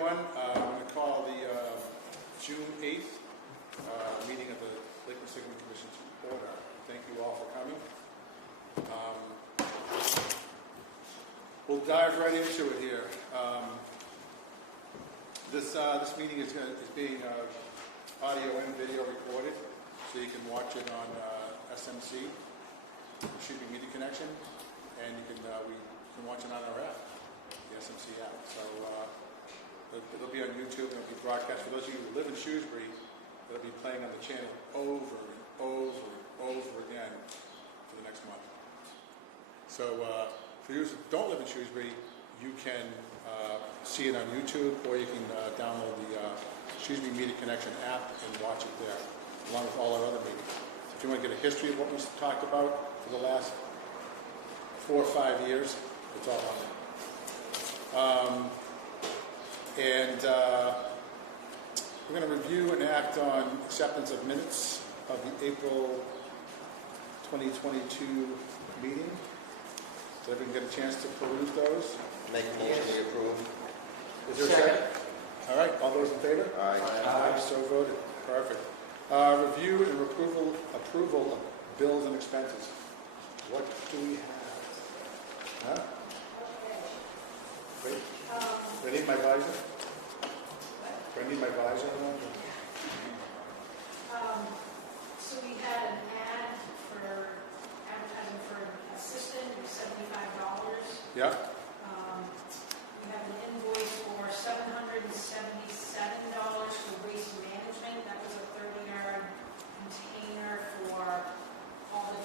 everyone. I'm going to call the June 8th meeting of the Lake Quinsigamond Commission to order. Thank you all for coming. We'll dive right into it here. This meeting is being audio and video recorded, so you can watch it on SMC, Media Connection, and we can watch it on our app, the SMC app. So it'll be on YouTube and it'll be broadcast. For those of you who live in Shrewsbury, it'll be playing on the channel over and over and over again for the next month. So for you who don't live in Shrewsbury, you can see it on YouTube, or you can download the Shrewsbury Media Connection app and watch it there, along with all our other meetings. So if you want to get a history of what we talked about for the last 4 or 5 years, it's all on there. We're going to review and act on acceptance of minutes of the April 2022 meeting. So everyone get a chance to peruse those. Make a motion to approve. Is there a second? All right, all those in favor? Aye. Aye, so voted. Perfect. Review and approval of bills and expenses. What do we have? Huh? Wait. Do I need my visor? Do I need my visor? So we had an ad for advertising for an assistant, $75. Yeah. We have an invoice for $777 for waste management. That was a 30-yard container for all the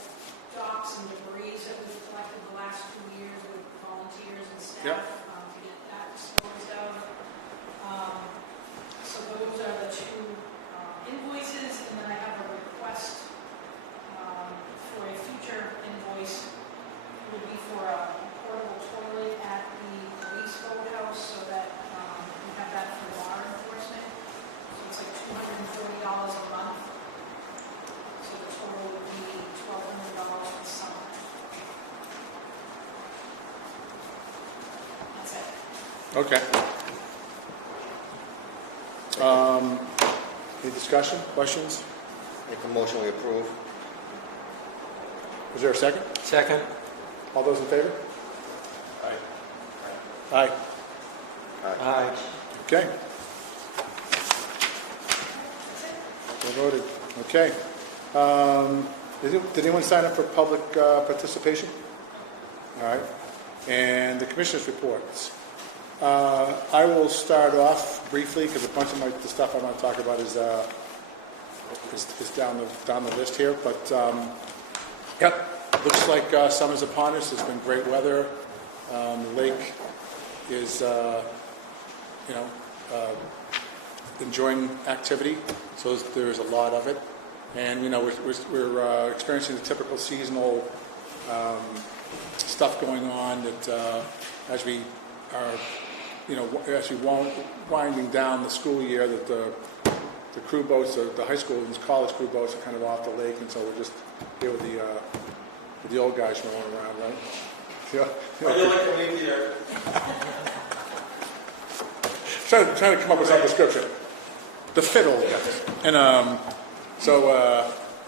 docks and debris that we've collected the last 2 years with volunteers and staff. Yep. To get that disposed of. So those are the two invoices, and then I have a request for a future invoice. It would be for a portable toilet at the police boathouse, so that we have that for law enforcement. So it's like $240 a month. So the total would be $1,200 for the summer. That's it. Okay. Any discussion, questions? Make a motion to approve. Is there a second? Second. All those in favor? Aye. Aye. Okay. So voted. Okay. Did anyone sign up for public participation? All right. And the commissioners' reports. I will start off briefly because a bunch of the stuff I want to talk about is down the list here. But yep, looks like summer's upon us. It's been great weather. The lake is enjoying activity, so there's a lot of it. And we're experiencing the typical seasonal stuff going on that as we are as we winding down the school year, that the crew boats, the high school and college crew boats are kind of off the lake, and so we're just here with the old guys rolling around, right? Yeah. How do you like to leave here? Trying to come up with some description. The fit old guys. And I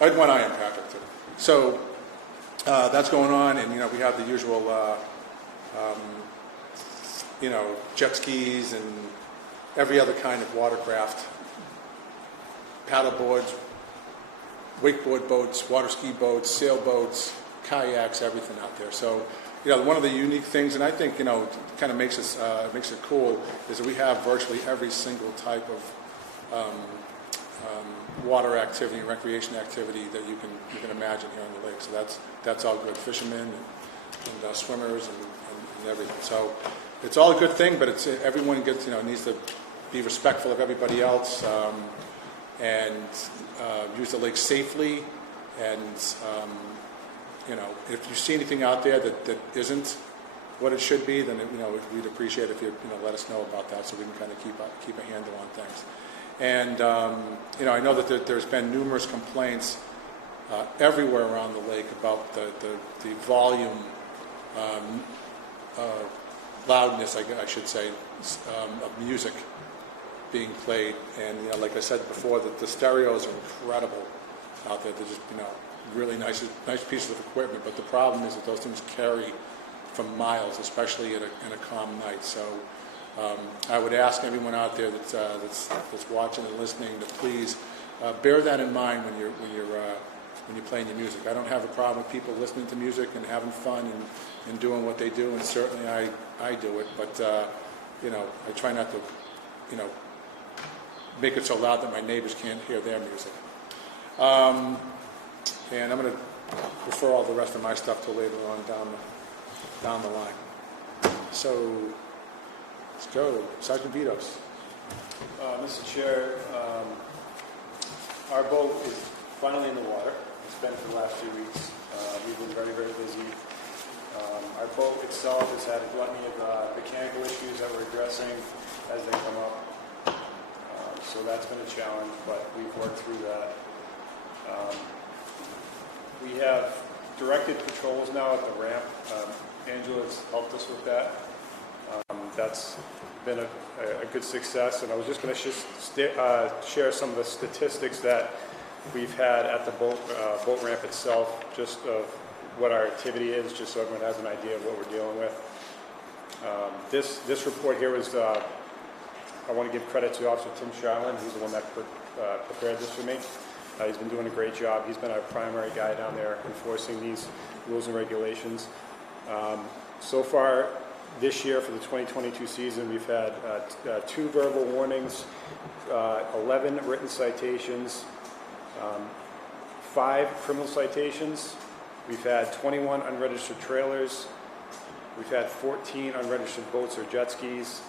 had one eye in Patrick too. So that's going on, and we have the usual jet skis and every other kind of watercraft, paddle boards, wakeboard boats, water ski boats, sailboats, kayaks, everything out there. So, one of the unique things, and I think, kind of makes it cool, is that we have virtually every single type of water activity and recreation activity that you can imagine here on the lake. So that's all good. Fishermen and swimmers and everything. So it's all a good thing, but everyone needs to be respectful of everybody else and use the lake safely. And if you see anything out there that isn't what it should be, then we'd appreciate it if you let us know about that, so we can kind of keep a handle on things. And I know that there's been numerous complaints everywhere around the lake about the volume loudness, I should say, of music being played. And like I said before, that the stereos are incredible out there. They're just really nice pieces of equipment. But the problem is that those things carry from miles, especially in a calm night. So I would ask everyone out there that's watching and listening to please bear that in mind when you're playing your music. I don't have a problem with people listening to music and having fun and doing what they do, and certainly I do it. But I try not to make it so loud that my neighbors can't hear their music. And I'm going to refer all the rest of my stuff to later on down the line. So let's go, Sergeant Vitos. Mr. Chair, our boat is finally in the water. It's been for the last few weeks. We've been very, very busy. Our boat itself has had a gluttony of mechanical issues that we're addressing as they come up. So that's been a challenge, but we've worked through that. We have directed patrols now at the ramp. Angela's helped us with that. That's been a good success, and I was just going to share some of the statistics that we've had at the boat ramp itself, just of what our activity is, just so everyone has an idea of what we're dealing with. This report here was, I want to give credit to Officer Tim Sharlin. He's the one that prepared this for me. He's been doing a great job. He's been our primary guy down there enforcing these rules and regulations. So far this year for the 2022 season, we've had 2 verbal warnings, 11 written citations, 5 criminal citations. We've had 21 unregistered trailers. We've had 14 unregistered boats or jet skis.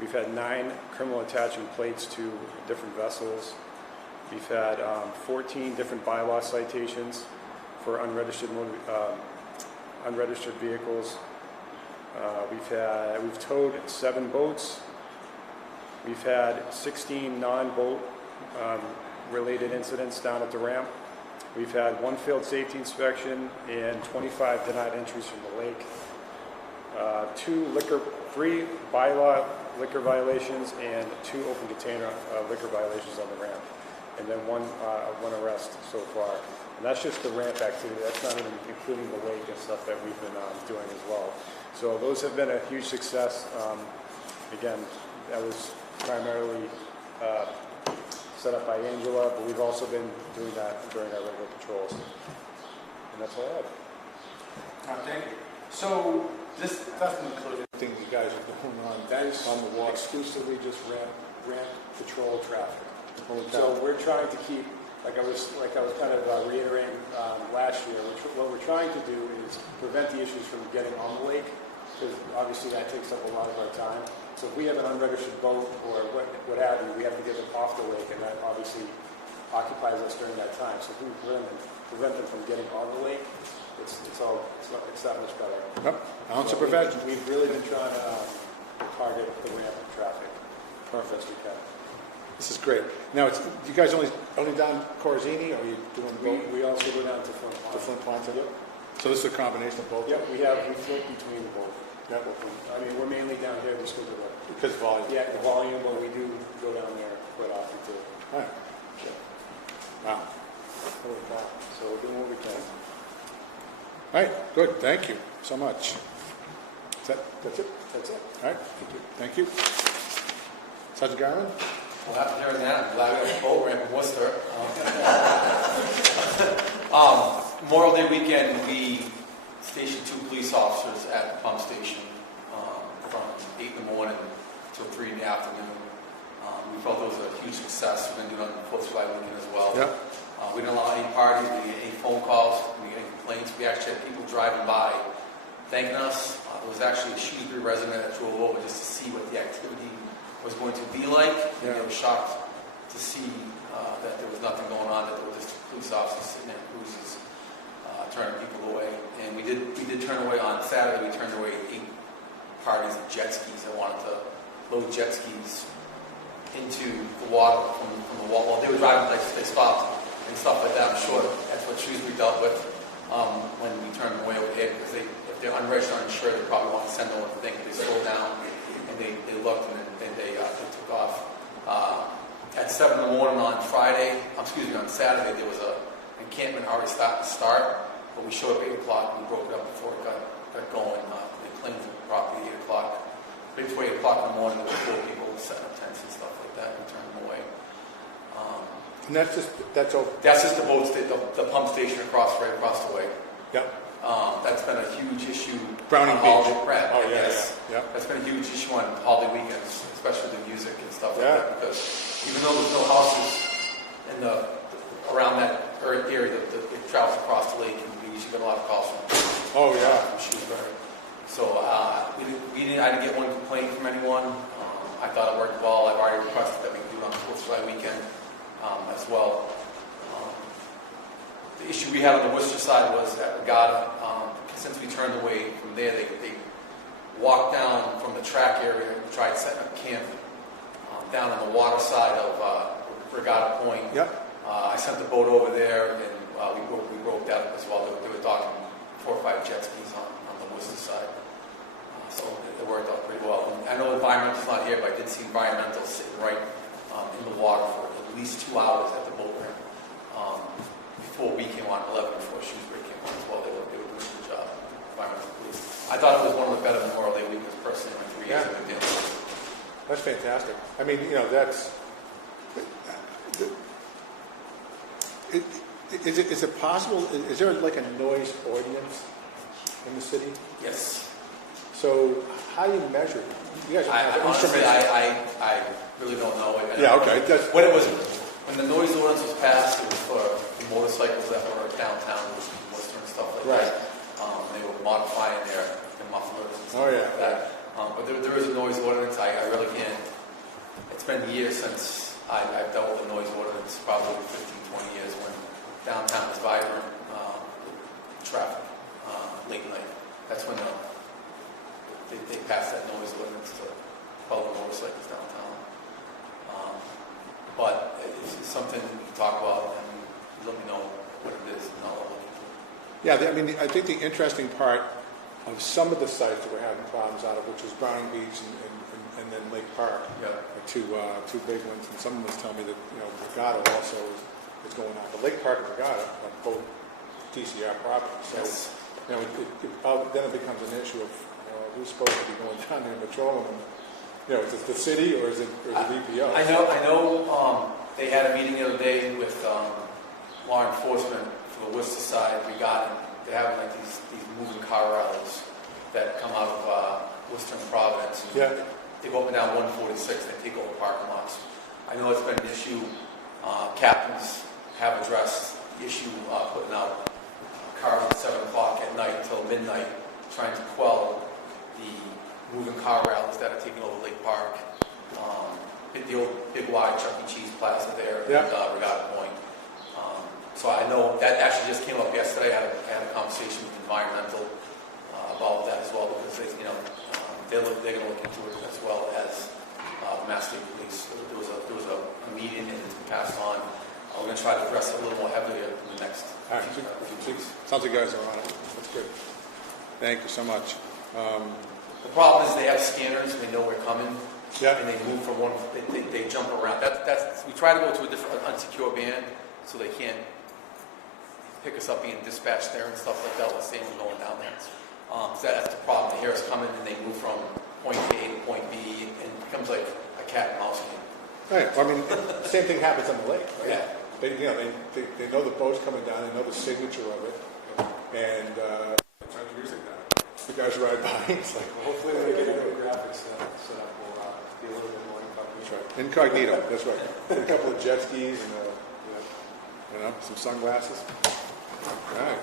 We've had 9 criminal attachment plates to different vessels. We've had 14 different bylaw citations for unregistered vehicles. We've towed 7 boats. We've had 16 non-boat related incidents down at the ramp. We've had 1 failed safety inspection and 25 denied entries from the lake. 3 bylaw liquor violations and 2 open container liquor violations on the ramp. And then one arrest so far. And that's just the ramp activity. That's not even including the lake and stuff that we've been doing as well. So those have been a huge success. Again, that was primarily set up by Angela, but we've also been doing that during our regular patrols. And that's all I have. Thank you. So this doesn't include anything you guys are doing on the water. Exclusively just ramp patrol traffic. Holy So cow. we're trying to keep, like I was kind of reiterating last year, what we're trying to do is prevent the issues from getting on the lake, because obviously that takes up a lot of our time. So if we have an unregistered boat or what have you, we have to get them off the lake, and that obviously occupies us during that time. So if we prevent them from getting on the lake, it's that much better. Yep. Ounce of prevention. We've really been trying to target the ramp of traffic. Perfect. Best we can. This is great. Now, you guys only down Corzini, or are you doing both? We also go down to Flint Pond. The Flint Pond? Yep. So this is a combination of both? Yep, we flip between the both. Yep. I mean, we're mainly down here just because of Because of volume. the volume, but we do go down there quite often too. All right. Wow. Holy cow. So we're doing what we can. All right, good. Thank you so much. That's it? That's it. All right. Thank you. Sergeant Garland? Well, after hearing that, I'm glad we have a boat ramp in Worcester. Memorial Day weekend, we stationed 2 police officers at the pump station from 8 in the morning till 3 in the afternoon. We felt it was a huge success. We're going to do it on the 4th of July weekend as well. Yeah. We didn't allow any parties, we didn't get any phone calls, we didn't get any complaints. We actually had people driving by thanking us. There was actually a Shrewsbury resident that drove over just to see what the activity was going to be like. And they were shocked to see that there was nothing going on, that there were just police officers sitting there in cruises, turning people away. And we did turn away on Saturday. We turned away 8 parties of jet skis that wanted to load jet skis into the water from the wall. Well, they were driving, they stopped and stuff like that. I'm sure that's what Shrewsbury dealt with when we turned them away over here, because if if they're unregistered, uninsured, they probably want to send them a thing. They slowed down and they looked and then they took off. At 7 in the morning on on Saturday, there was a encampment already starting to start, but we showed up at 8 o'clock and we broke it up before it got going. They cleaned the property at 8 o'clock. Right before 8 o'clock in the morning, there were 4 people setting up tents and stuff like that and turned them away. And that's all. That's just the the pump station right across the way. Yeah. That's been a huge issue. Browning on Beach. Holiday, Oh, yeah, yes. yeah. That's been a huge issue on holiday weekends, especially the music and stuff like Yeah. that. Because even though there's no houses in around that area, it travels across the lake, and we usually get a lot of calls Oh, yeah. from Shrewsbury. So I didn't get one complaint from anyone. I thought it worked well. I've already requested that we can do it on the 4th of July weekend as well. The issue we had on the Worcester side was at Regatta. Since we turned away from there, they walked down from the track area and tried setting up camp down on the water side of Regatta Point. Yep. I sent the boat over there, and we broke that up as well. They were docking 4 or 5 jet skis on the Worcester side. So it worked out pretty well. And I know Environmental's not here, but I did see Environmental sitting right in the water for at least 2 hours at the boat ramp before we came on, 11 before Shrewsbury came on as well. They were doing a good job. Environmental police. I thought it was one of the better Memorial Day weekends personally in 3 years Yeah. I've been dealing with it. That's fantastic. I mean, that's. Is it possible? Is there like a noise ordinance in the city? Yes. So how do you measure it? You guys don't have Honestly, instruments. I really don't know. Yeah, okay. When the noise ordinance was passed, it was for motorcycles that were downtown, Worcester and stuff like Right. that. They were modifying their mufflers and stuff Oh, yeah. like that. But there is a noise ordinance. I really can't. It's been years since I've dealt with a noise ordinance, probably 15, 20 years when downtown is vibrant, traffic, late night. That's when they passed that noise ordinance to follow motorcycles downtown. But it's something we can talk about and let me know what it is and I'll look into it. Yeah, I mean, I think the interesting part of some of the sites that we're having problems out of, which was Browning Beach and then Lake Park, Yeah. are two big ones. And someone was telling me that Regatta also is going on. But Lake Park and Regatta are both DCR properties. So Yes. then it becomes an issue of who's supposed to be going down there and patrolling them. Is it the city or is it EPO? I know. They had a meeting the other day with law enforcement for the Worcester side regarding they're having like these moving car rallies that come out of Worcester and Providence. And Yeah. They go up and down 146. They take over parking lots. I know it's been an issue. Captains have addressed the issue putting out cars at 7 o'clock at night until midnight, trying to quell the moving car rallies that are taking over Lake Park. The old big wide Chuck E. Cheese plaza there Yeah. at Regatta Point. So I know that actually just came up yesterday. I had a conversation with Environmental about that as well because they're going to look into it as well as Mass State Police. There was a meeting and it's been passed on. We're going to try to address it a little more heavily in the next All right. few weeks. Sounds like you guys are on it. That's good. Thank you so much. The problem is they have scanners and they know we're coming. Yeah. And they move from one, they jump around. We try to go to a different unsecure band so they can't pick us up being dispatched there and stuff like that. Let's say we're going down there. So that's the problem. They hear us coming and they move from point A to point B and it becomes like a cat and mouse game. Right. Well, I mean, the same thing happens on the lake, right? Yeah. They know the boat's coming down. They know the signature of it, and turn the music down. You guys ride by. It's like, Hopefully when we get a new graphics set up, we'll be a little bit more that's right. Incognito. That's right. And a couple of jet skis and some sunglasses. All right.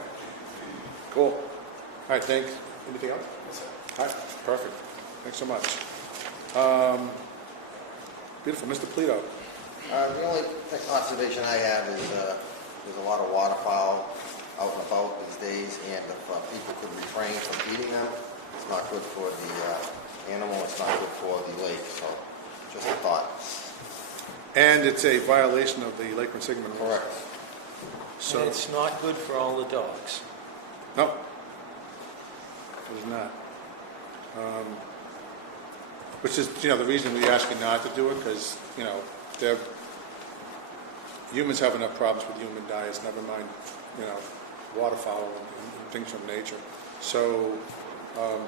Cool. All right. Thanks. Anything else? All right. Perfect. Thanks so much. Beautiful, Mr. Polito. The only observation I have is there's a lot of waterfowl out and about these days, and if people could refrain from feeding them, it's not good for the animal, it's not good for the lake, so just a thought. And it's a violation of the Lake Quinsigamond rules. Correct. So And it's not good for all the dogs. no. It is not. Which is, the reason we ask you not to do it, because, humans have enough problems with human diets, never mind, waterfowl and things from nature. So,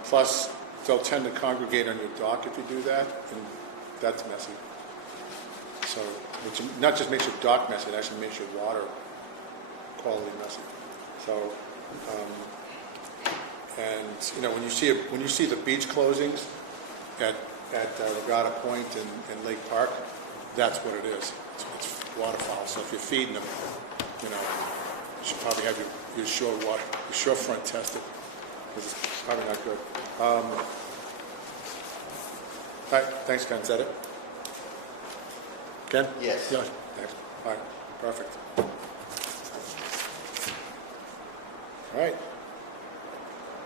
plus, they'll tend to congregate on your dock if you do that, and that's messy. So, which not just makes your dock messy, it actually makes your water quality messy. So, and when you see the beach closings at Regatta Point and Lake Park, that's what it is. It's waterfowl. So if you're feeding them, you should probably have your shorefront tested, because it's probably not good. All right, thanks, Ken. Is that it? Ken? Yes. Yeah. Thanks. All right, perfect. All right.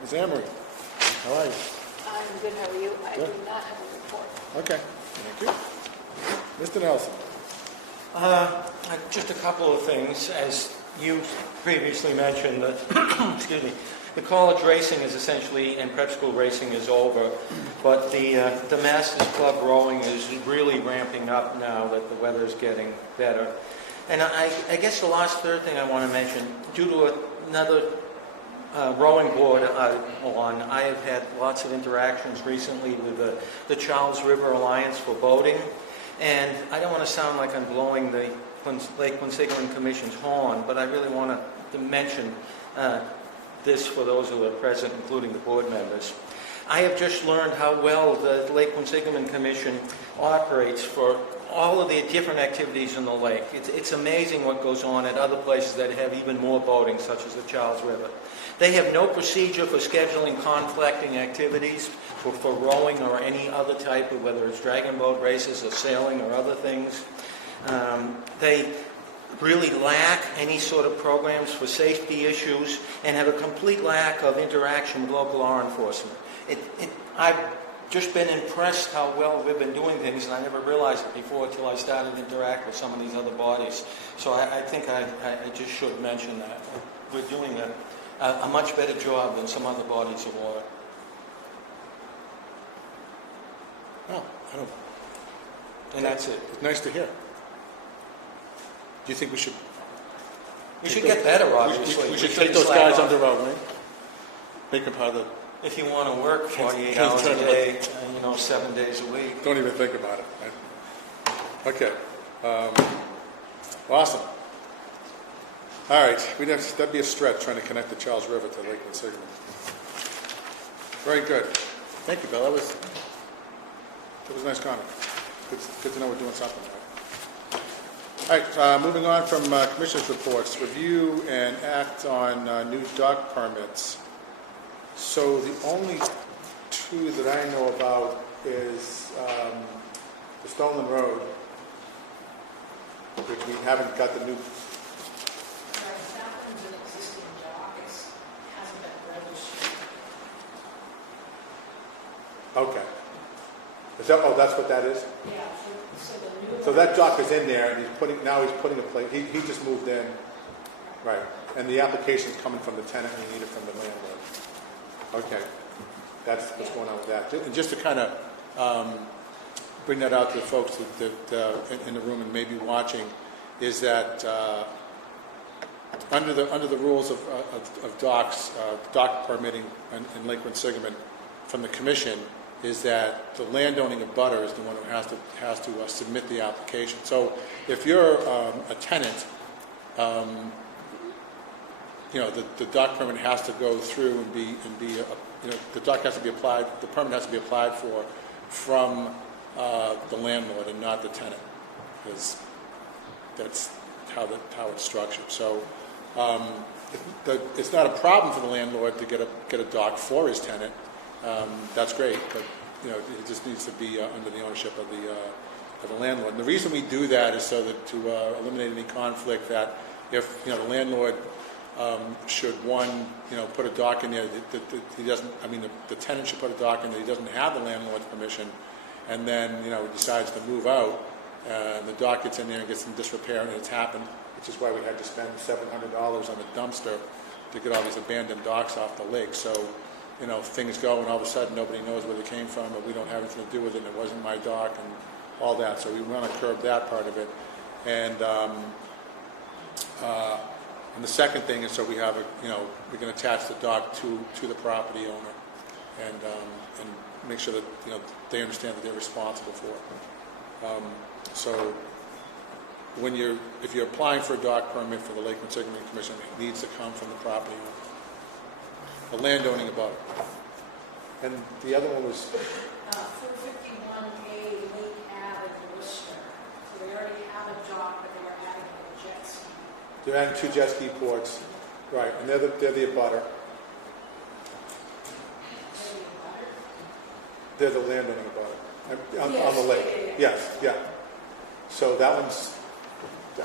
Ms. Amory, how are you? I'm good, how are you? I do Good. not have a report. Okay, thank you. Mr. Nelson? Just a couple of things. As you previously mentioned, excuse me, the college racing is essentially, and prep school racing is over, but the Masters Club rowing is really ramping up now that the weather is getting better. And I guess the last third thing I want to mention, due to another rowing board on, I have had lots of interactions recently with the Charles River Alliance for boating, and I don't want to sound like I'm blowing the Lake Quinsigamond Commission's horn, but I really want to mention this for those who are present, including the board members. I have just learned how well the Lake Quinsigamond Commission operates for all of the different activities in the lake. It's amazing what goes on at other places that have even more boating, such as the Charles River. They have no procedure for scheduling conflicting activities for rowing or any other type of, whether it's dragon boat races or sailing or other things. They really lack any sort of programs for safety issues and have a complete lack of interaction with local law enforcement. I've just been impressed how well we've been doing things, and I never realized it before until I started to interact with some of these other bodies. So I think I just should mention that. We're doing a much better job than some other bodies of water. Oh, I don't. And that's it. It's nice to hear. Do you think we should? We should get better, obviously. We should shouldn't take those slack guys off. under our wing. Make them part of the. If you want to work 48 Can't hours a turn it day, 7 days a week. Don't even think about it. Right? Okay. Awesome. All right. That'd be a stretch trying to connect the Charles River to Lake Quinsigamond. Very good. Thank you, Bill. That was a nice comment. Good to know we're doing something right. All right. Moving on from commissioners' reports. Review and act on new dock permits. So the only two that I know about is the Stoneland Road, which we haven't got the new. That one's an existing dock, it hasn't been registered. Okay. That's what that is? Yeah, so the new. So that dock is in there, and he's putting a plate. He just moved in, right? And the application's coming from the tenant, and we need it from the landlord. Okay, that's what's going on with that. And just to kind of bring that out to the folks that in the room and maybe watching, is that under the rules of docks, dock permitting in Lake Quinsigamond from the commission, is that the landowning abutter is the one who has to submit the application. So if you're a tenant, the dock permit has to go through and be the dock has to be applied. The permit has to be applied for from the landlord and not the tenant, because that's how it's structured. So it's not a problem for the landlord to get a dock for his tenant. That's great, but it just needs to be under the ownership of the landlord. And the reason we do that is so that to eliminate any conflict, that if the landlord should put a dock in there that he doesn't. I mean, the tenant should put a dock in that he doesn't have the landlord's permission, and then he decides to move out. The dock gets in there and gets in disrepair, and it's happened, which is why we had to spend $700 on a dumpster to get all these abandoned docks off the lake. So things go, and all of a sudden nobody knows where they came from, or we don't have anything to do with it, and it wasn't my dock, and all that. So we want to curb that part of it. And the second thing is, so we have we can attach the dock to the property owner, and make sure that they understand that they're responsible for it. So if you're applying for a dock permit for the Lake Quinsigamond Commission, it needs to come from the property owner, the landowning above it. And the other one was 451A Lake Ave in Worcester. So they already have a dock, but they are adding a jet ski. they're adding 2 jet ski ports, right? And they're the abutter. They're the landowning abutter on the lake. Yes. Yes, yeah. So that one's,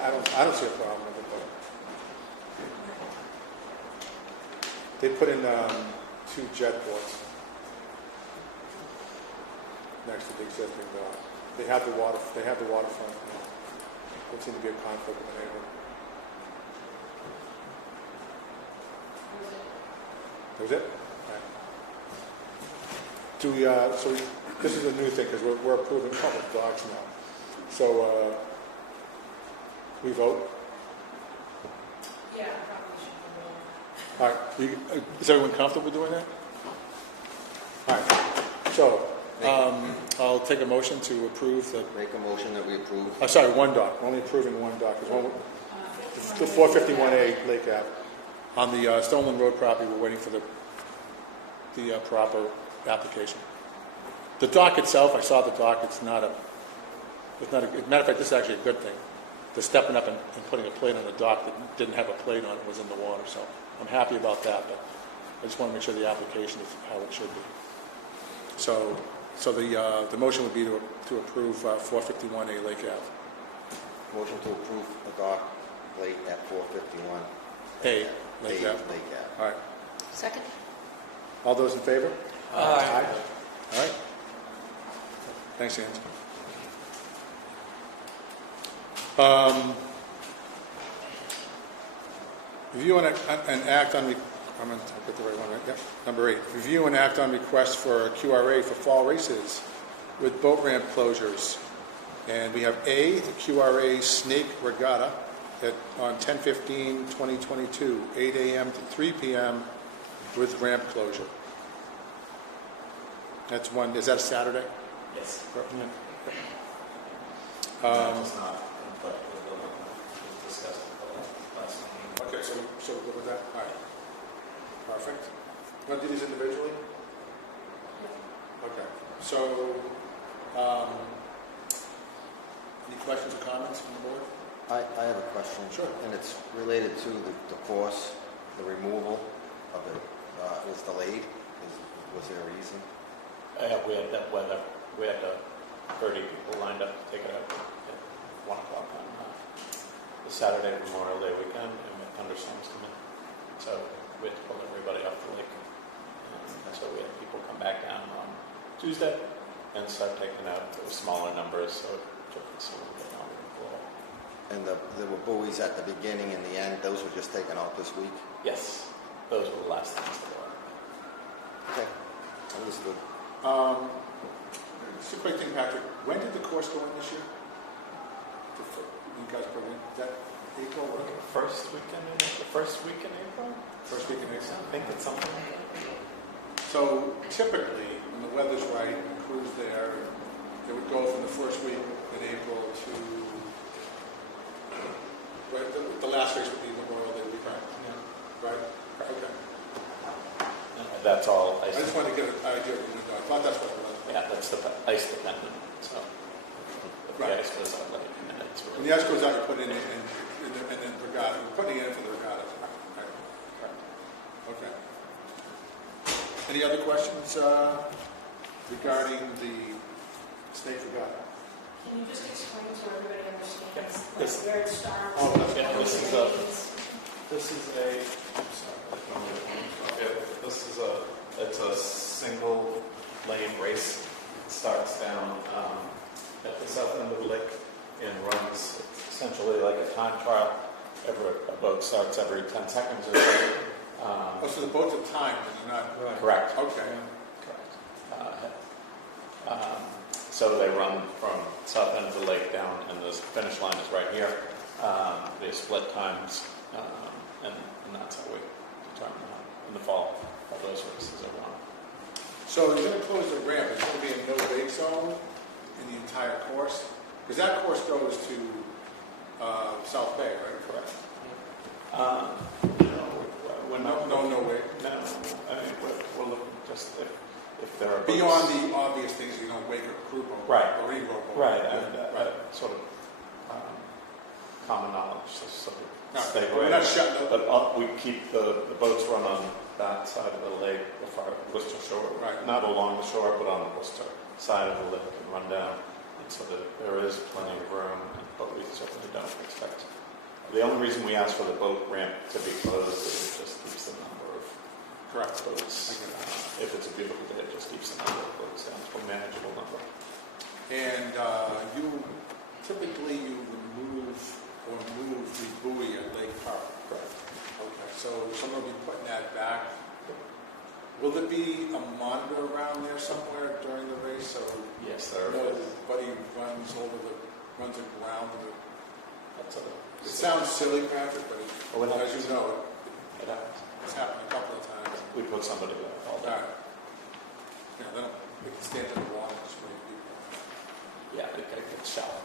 I don't see a problem with it, but they put in 2 jet ports next to the existing dock. They have the waterfront. There seems to be a conflict with the neighbor. That was it? Right. This is a new thing because we're approving public docks now. So we vote. Yeah, probably should be All right. Is everyone comfortable doing that? All right. So I'll take a motion to approve the. Make a motion that we approve. Sorry, one dock. We're only approving one dock. The 451A Lake Ave. On the Stoneland Road property, we're waiting for the proper application. The dock itself, I saw the dock. It's not a. Matter of fact, this is actually a good thing. The stepping up and putting a plate on the dock that didn't have a plate on it was in the water. So I'm happy about that. But I just want to make sure the application is how it should be. So the motion would be to approve 451A Lake Ave. Motion to approve the dock plate at 451. A Lake Ave. Lake Ave. All right. Second? All those in favor? Aye. All right. Thanks, Ann. Review and act on. I'm going to get the right one, right? Yep. Number 8. Review and act on request for QRA for fall races with boat ramp closures. And we have A, the QRA Snake Regatta on 10/15/2022, 8 a.m. to 3 p.m. with ramp closure. That's one. Is that a Saturday? Yes. Yeah. It's not, but we'll discuss it last meeting. Okay, so we're good with that? All right. Perfect. You want to do these individually? Okay. So, any questions or comments from the board? I have a question. Sure. And it's related to the course, the removal of it was delayed. Was there a reason? We had that weather. We had 30 people lined up to take it out at 1 o'clock on the Saturday Memorial Day weekend, and we had thunderstorms come in. So we had to pull everybody off the lake. And so we had people come back down on Tuesday and start taking out. There were smaller numbers, so it took us a little bit longer to pull. And there were buoys at the beginning and the end. Those were just taken out this week? Yes, those were the last things to go out. Okay. Understood. It's a great thing, Patrick. When did the course go in this year? You guys put it in? Is that April or The first week in April? first week in April? I think it's something like that. So typically, when the weather's right, the crew's there, it would go from the first week in April to the last race would be Memorial Day weekend. Right? Okay. That's all I ice. just wanted to get an idea of when you know. I thought that's what it was. Yeah, that's the ice dependent. So if the Right. ice goes out late, and it's When really the ice goes out, you put it in and then regatta. You're putting it in for the regatta. Right. Okay. Any other questions regarding the snake regatta? Can you just explain so everybody understands This- where it starts? Oh, that's- yeah, this is what a- it means? It's a single lane race. It starts down at the south end of the lake and runs essentially like a time trial. A boat starts every 10 seconds or so. Oh, so the boats are timed, and they're not, Correct. okay. Correct. So they run from south end of the lake down, and the finish line is right here. They split times, and that's how we determine how, in the fall, how those races are run. So you're gonna close the ramp, it's gonna be a no-wake zone in the entire course? Because that course goes to South Bay, right? Correct. We're not. No wake. No, I mean, we're looking just if there are. Beyond boats- the obvious things, you don't wake a crew boat. Right. Or any rowboat. Right, Yeah, and right. sort of common knowledge, so sort No, of stay we're away. not shutting up. But we keep the boats run on that side of the lake, the far Worcester shore. Right. Not along the shore, but on the Worcester side of the lake and run down. And so that there is plenty of room, but we certainly don't expect. The only reason we ask for the boat ramp to be closed is it just keeps the number of Correct. boats. If it's a beautiful day, it just keeps the number of boats down to a manageable number. And typically you remove or move the buoy at Lake Park. Correct. Okay, so someone will be putting that back. Will there be a monitor around there somewhere during the race, so Yes, there nobody runs aground? That's a. It sounds silly, Patrick, but Well, it as you know, It happens. it's happened a couple of times. We put somebody there all All day. right. Yeah, then we can stand in the water and swim people. Yeah, I think I could shout.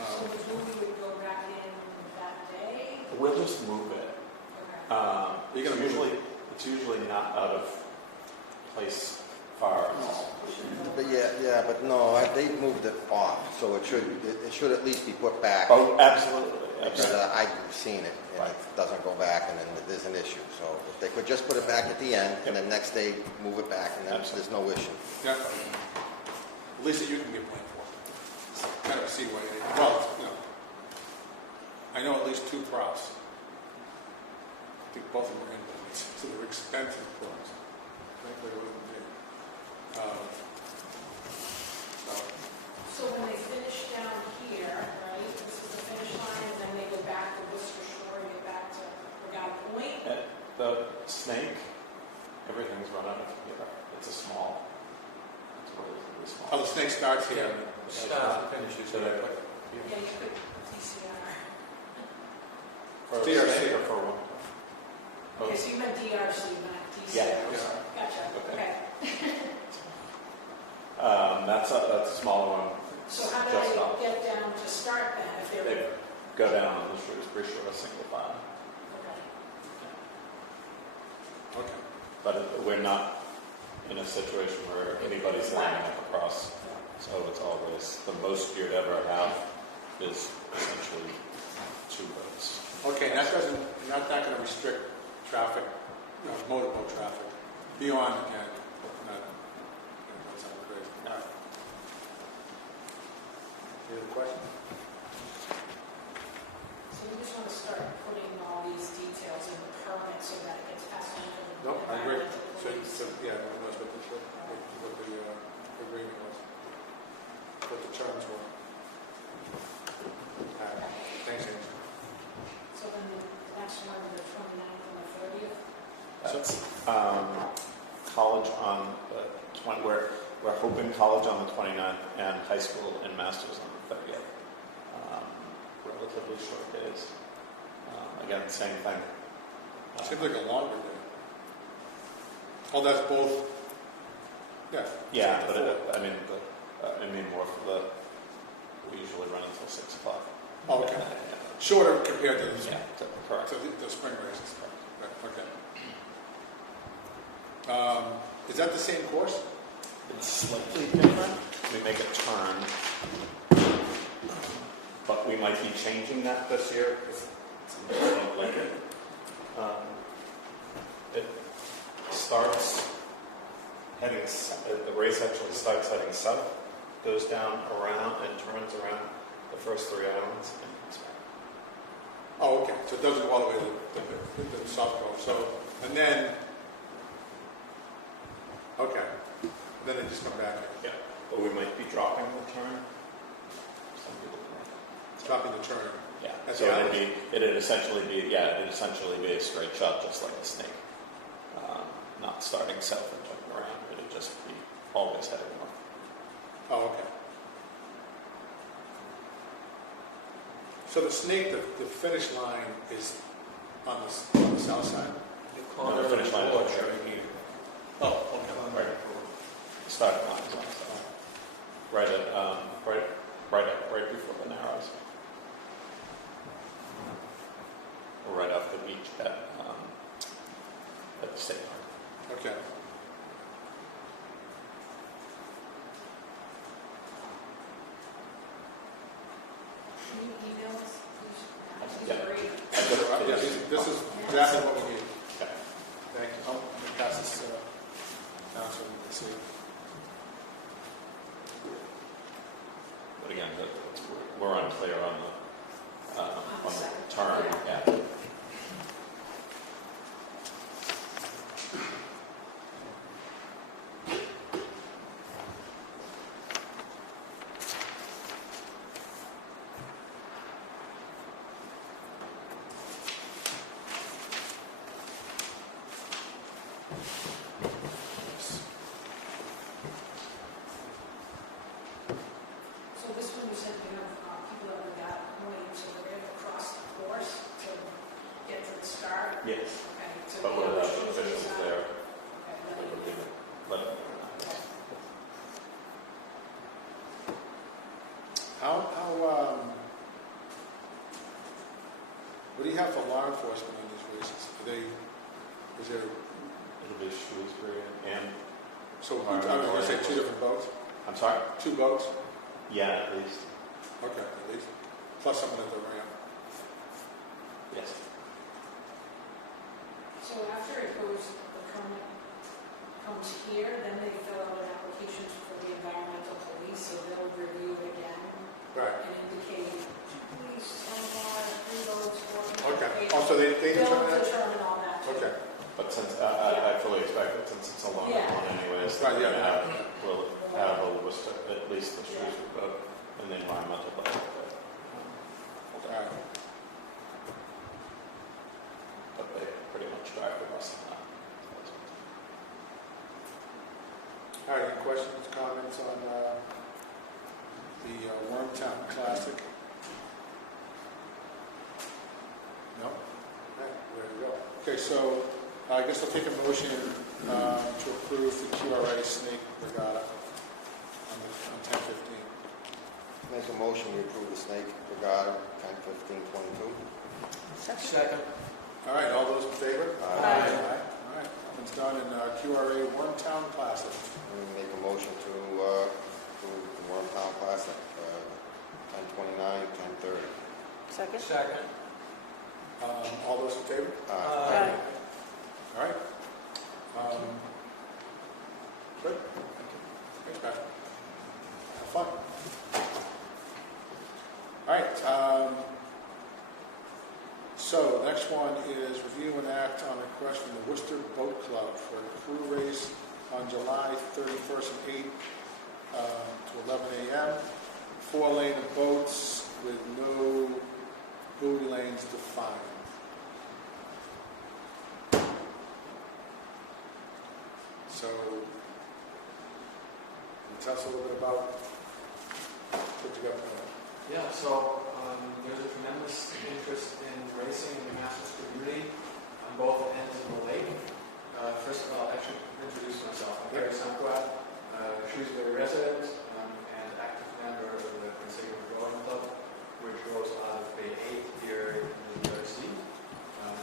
So the movie would go back in that day? We'll just move it. Okay. You're gonna move It's usually not out of place far. But but no, they moved it off, so it should at least be put back. Oh, absolutely. Because Absolutely. I've seen it, and it doesn't go back, and then there's an issue. So if they could just put it back at the end, and then next day move it back, and then there's no issue. Yeah. At least you can get blamed for. Kind of see why they, well, I know at least two props. I think both of them are invalids, so they're expensive props. Frankly, it wouldn't be. So when they finish down here, right, this is the finish line, and then they go back to Worcester Shore and get back to Regatta Point? The snake, everything's run out of here. It's relatively small. Oh, the snake starts here. Start and finishes So here. that- Yeah, you could TCR. For a DRC. snake or for one? Okay, so you meant DRC, not TCR. Yeah. Gotcha, Okay. okay. That's a smaller one. So how do Just I off. get down to start then if they're? They go down on the Shrewsbury Shore single file. Okay. Okay. But we're not in a situation where anybody's lining up across. So it's always, the most you'd ever have is essentially two boats. Okay, and you're not going to restrict traffic, motorboat traffic, beyond, again, that sounds crazy. All right. Any other questions? So you just want to start putting all these details in the permit so that it gets passed on to the. No, I agree. environmental So, police. yeah, no one knows what the agreement was, what the terms were. Thanks, Amy. So then the next one, the 29th and the 30th? That's college on the 20, we're hoping college on the 29th and high school and masters on the 30th. Relatively short days. Again, same thing. Seems like a longer day. Oh, that's both? Yeah. Yeah, but I mean more for we usually run until 6 o'clock. Oh, okay. Shorter compared to Yeah, correct. the spring races. Right, okay. Is that the same course? It's slightly different. We make a turn, but we might be changing that this year because it's a little later. It starts heading, the race actually starts heading south, goes down around and turns around the first 3 islands. And it's back. Oh, okay. So it doesn't go all the way to the south coast. So, and then, okay. And then they just come back. Yeah, but we might be dropping the turn. Some people might. Dropping the turn. Yeah, At so the alley? it'd essentially be a straight shot, just like a snake. Not starting south and turning around, it'd just be always heading north. Oh, okay. So the snake, the finish line is on the south side? The No, corner the of the finish line is porch over right here. Oh, okay. Right. The starting line is on the south. Right before the Narrows. Or right off the beach at the state park. Okay. Can you email us? These Yeah. are great. Yeah, this is exactly what we need. Okay. Thank you. I'll pass this down so we can see. But again, we're unclear on the term. Yeah. So this one you said you have people that got points, so they're able to cross the course to get to the start? Yes. Okay. So But we have without the shoes officials inside. there, Okay, that then would you- be let them know. What do you have for law enforcement on these races? Is there, It'll be Shrewsbury and, so I was going to say two different boats? I'm sorry? Two boats? Yeah, at least. Okay, at least. Plus someone at the ramp. Yes. So after it goes, the permit comes here, then they fill out an application for the environmental police, so they'll review it again Right. and indicate police, 3 votes, 4. Okay. Oh, so they They'll determine that? determine all that. too. Okay. But since, I fully expect it, since it's a long Yeah. one anyways, Right, we're yeah. gonna have, we'll have at least the Shrewsbury boat and the environmental boat. All right. But they pretty much drive the bus on that. All right, any questions, comments on the Wormtown Classic? No? All right, there you go. Okay, so I guess I'll take a motion to approve the QRA Snake Regatta on 10/15. Make a motion, we approve the snake regatta, 10/15/22. Second. All right, all those in favor? Aye. All right, that one's done in QRA Wormtown Classic. We make a motion to approve the Wormtown Classic, 10/29, 10/30. Second? Second. All those in favor? Aye. All right. Good. Thanks, Pat. Have fun. All right. So the next one is review and act on a request from the Worcester Boat Club for a crew race on July 31st and 8th to 11 a.m. 4 lane of boats with no buoy lanes defined. So, can you tell us a little bit about what you got going? Yeah, so there's a tremendous interest in racing in the Masters community on both ends of the lake. First of all, I should introduce myself. I'm Gary Sanquat, Shrewsbury resident and active member of the Quinsigamond Rowing Club, which rows out of Bay 8 here in New Jersey.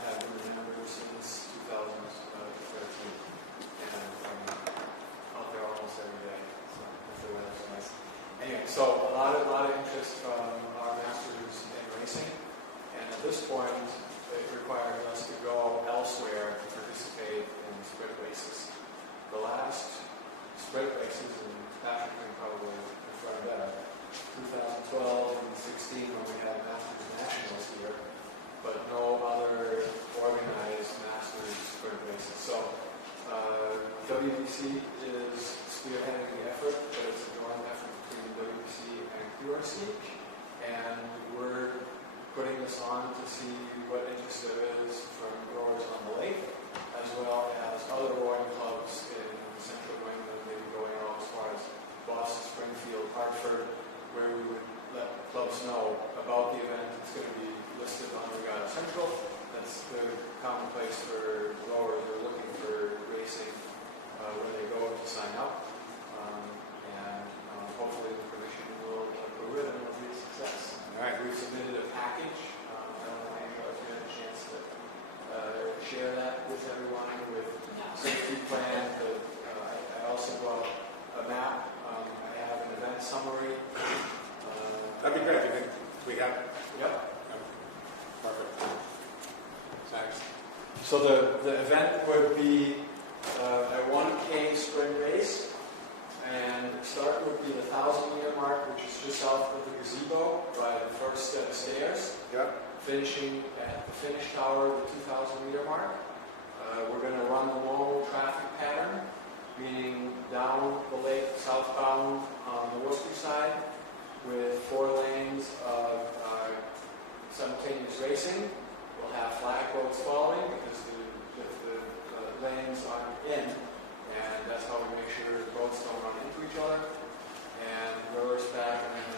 Have been a member since 2013, and out there almost every day. So the weather's nice. Anyway, so a lot of interest from our masters in racing, and at this point, it requires us to go elsewhere to participate in sprint races. The last sprint races, and Patrick can probably confirm that, 2012 and 16 when we had Masters Nationals here, but no other organized Masters sprint races. So WBC is spearheading the effort, but it's a joint effort between WBC and QRC, and we're putting this on to see what interest there is from growers on the lake, as well as other rowing clubs in central New England, maybe going out as far as Boston, Springfield, Hartford, where we would let clubs know about the event. It's going to be listed on Regatta Central. That's the common place for rowers who are looking for racing when they go to sign up. Hopefully the commission will approve it and it'll be a success. All right. We've submitted a package. I don't know, Angela, if you had a chance to share that with everyone, with safety plan. I also brought a map. I have an event summary. That'd be great. You think we have? Yep. Perfect. Thanks. So the event would be a 1K spring race. And start would be the 1,000-meter mark, which is just south of the gazebo by the first set of stairs. Yeah. Finishing at the finish tower, the 2,000-meter mark. We're going to run the normal traffic pattern, meaning down the lake southbound on the Worcester side with 4 lanes of simultaneous racing. We'll have flag boats following because the lanes aren't in. And that's how we make sure the boats don't run into each other. And reverse back, and then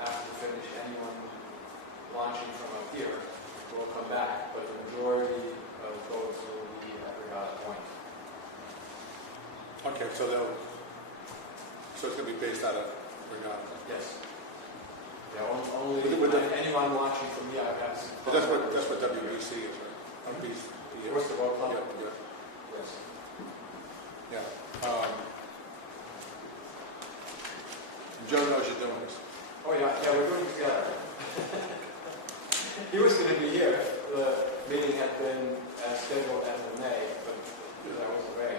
after the finish, anyone launching from up here will come back. But the majority of boats will be at Regatta Point. Okay, so it's going to be based out of Regatta. Yes. Yeah, only With the- anyone launching from here. I've got some. But that's what WBC is, right? WBC. What's the World Club? Yeah, Yes. yeah. Joe knows you're doing this. Oh yeah, we're doing it together. He was going to be here if the meeting had been as scheduled as in May, but because I was away.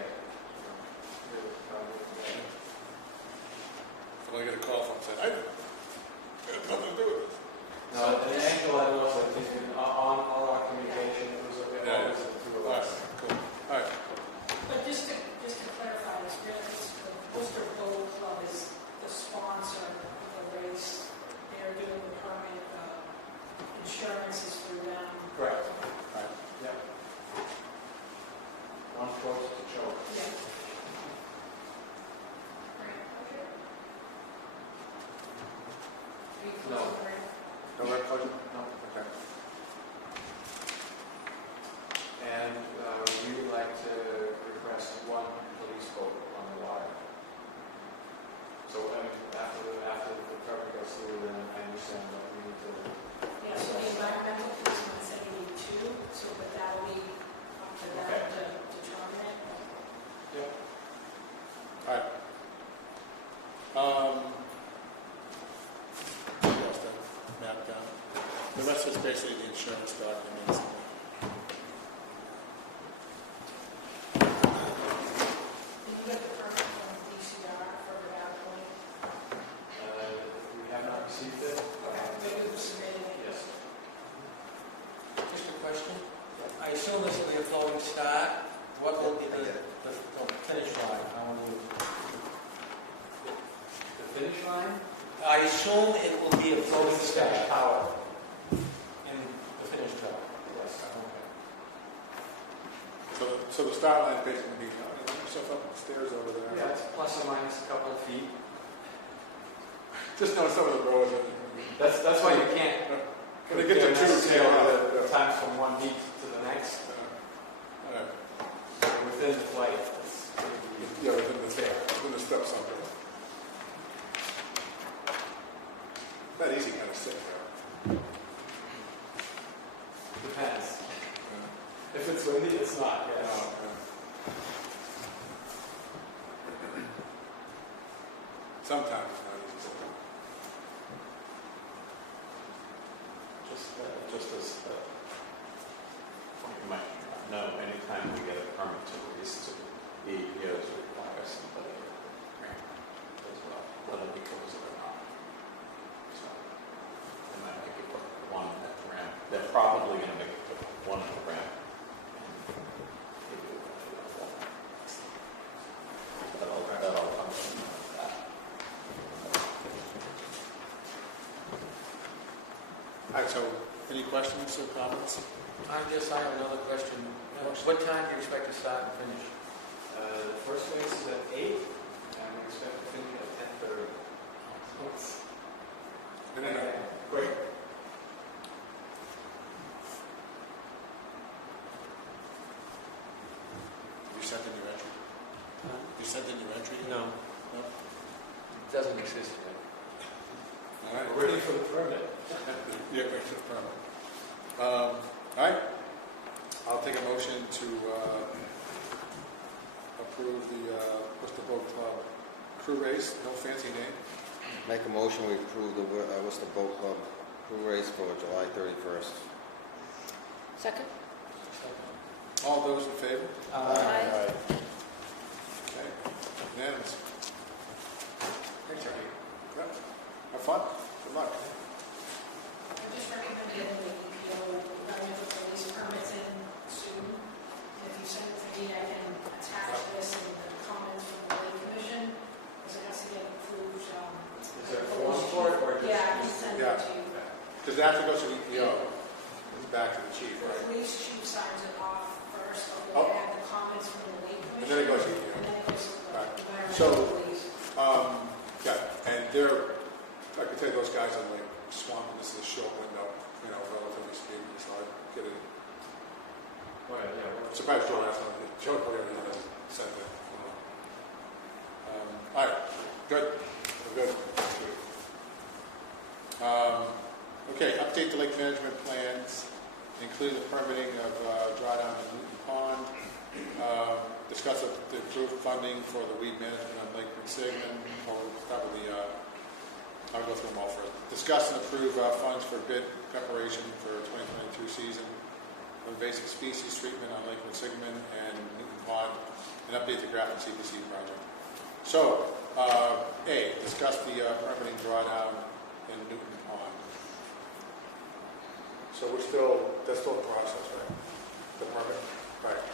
I'm going to get a call from him saying, I have nothing to do with this. No, and Angela knows that he's been on all our communication. It was always the two of All right, us. cool. All right. But just to clarify, this really is the Worcester Boat Club is the sponsor of the race. They're doing the permit, insurance is through them. Correct. All right. Yep. One close to choke. Yeah. Right, okay. Are you No. close, right? No red closure? No. Okay. And we would like to request 1 police boat on the water. So I mean, after the permit goes through, then I understand that we need to. Yeah, so the environmental piece one said you need 2, so but that'll be up to them Okay. to determine it. Yep. All right. Yes, that map down. The rest is basically the insurance documents. Did you get the permit from DCR for Regatta Point? We have not received it. Okay, maybe we submitted it. Yes. Just a question. I assume this will be a flowing start. What will be the finish line? How will you? The finish line? I assume it will be a floating start Tower. in the finish tower. Yes. So the start line basically be yourself up the stairs over there. Yeah, it's plus or minus a couple of feet. Just know some of the roads. That's why you can't. When they get to 2, the times from one beat to the next. all right. Within the flight. It's going to be Yeah, within the steps on there. That easy kind of sick, right? depends. If it's windy, it's not. Yes. Sometimes it's not easy. Just as you might know, anytime we get a permit to release to EPOs require somebody to ramp as well, whether it goes or not. So they might make it put 1 at the ramp. They're probably going to make it put 1 at the ramp. That'll come from that. All right, so Any questions or comments? I guess I have another question. What time do you expect to start and finish? The first race is at 8, and we expect to finish at 10:30. No. Great. You sent in your entry? You sent in your entry? No, No? it doesn't exist yet. All right. We're ready for the permit. Yeah, wait for the permit. All right. I'll take a motion to approve the Worcester Boat Club crew race, no fancy name. Make a motion, we approve the Worcester Boat Club crew race for July 31st. Second? All those in favor? Aye. Okay. Unanimous. Thanks, Jackie. Good. Have fun. Good luck. I just recommend getting the EPO, the police permits in soon. If you send it to me, I can attach this and the comments from the Lake Commission, because it has to get approved. Is there a form for it, or just? Yeah, I can send it Yeah. to you. Because it has to go to EPO. It's back to the chief, The right? police chief signs it off first, Oh. they have the comments from the Lake And Commission. then it goes to And EPO. then it goes to the Right. environmental So- police. Yeah, and they're, I can tell you those guys are like swamping this is a short window, relatively speaking, so I get it. Right, yeah. I'm surprised Joe asked me, Joe put everything that said that. All right, good, we're good. Okay, update the lake management plans, including the permitting of drawdown in Newton Pond. Discuss the approved funding for the weed management on Lake Quinsigamond. I'll go through them all first. Discuss and approve funds for bid preparation for 2022 season of invasive species treatment on Lake Quinsigamond and Newton Pond, and update the Grafton CPC project. So, A, discuss the permitting drawdown in Newton Pond. So that's still in process, right? The permit, right?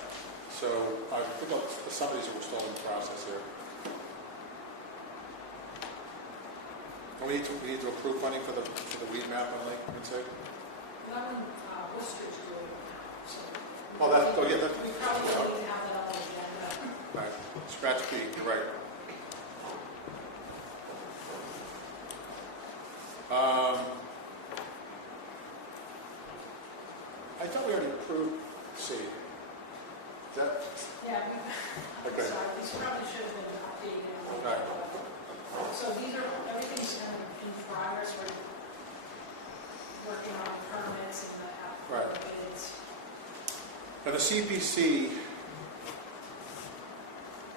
So I think some of these are still in process here. And we need to approve funding for the weed map on Lake Quinsigamond. One, Worcester's doing it now, so. Oh, yeah, that's. We probably don't even have that on the agenda. Right, scratch B, you're right. I thought we already approved C. Is that, Yeah, okay, sorry, these probably should have been updated. Right. So these are, everything's in progress, we're working on permits and the Right. bids. now the CPC,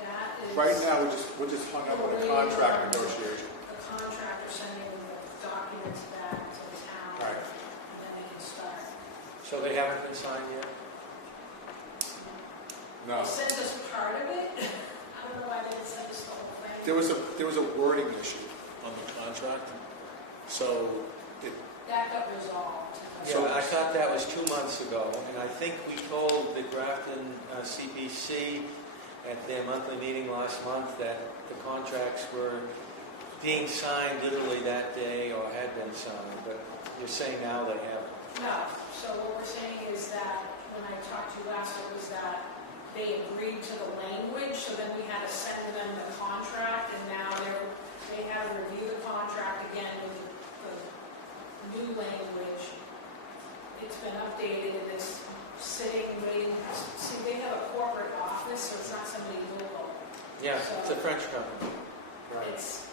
That is. right now, we're just hung up on a contract negotiation. The contractor sending the documents back to the town. Right. And then they can start. So they haven't been signed yet? No, They sent us part of it. I don't know why they didn't send us the whole thing. there was a wording issue on the contract, so That got resolved. Yeah, I thought that was 2 months ago, and I think we told the Grafton CPC at their monthly meeting last month that the contracts were being signed literally that day or had been signed, but you're saying now they haven't. No, so what we're saying is that, when I talked to you last, it was that they agreed to the language, so then we had to send them the contract, and now they had to review the contract again with the new language. It's been updated and it's sitting, waiting, see, they have a corporate office, so it's not somebody local. Yeah, it's a French company. It's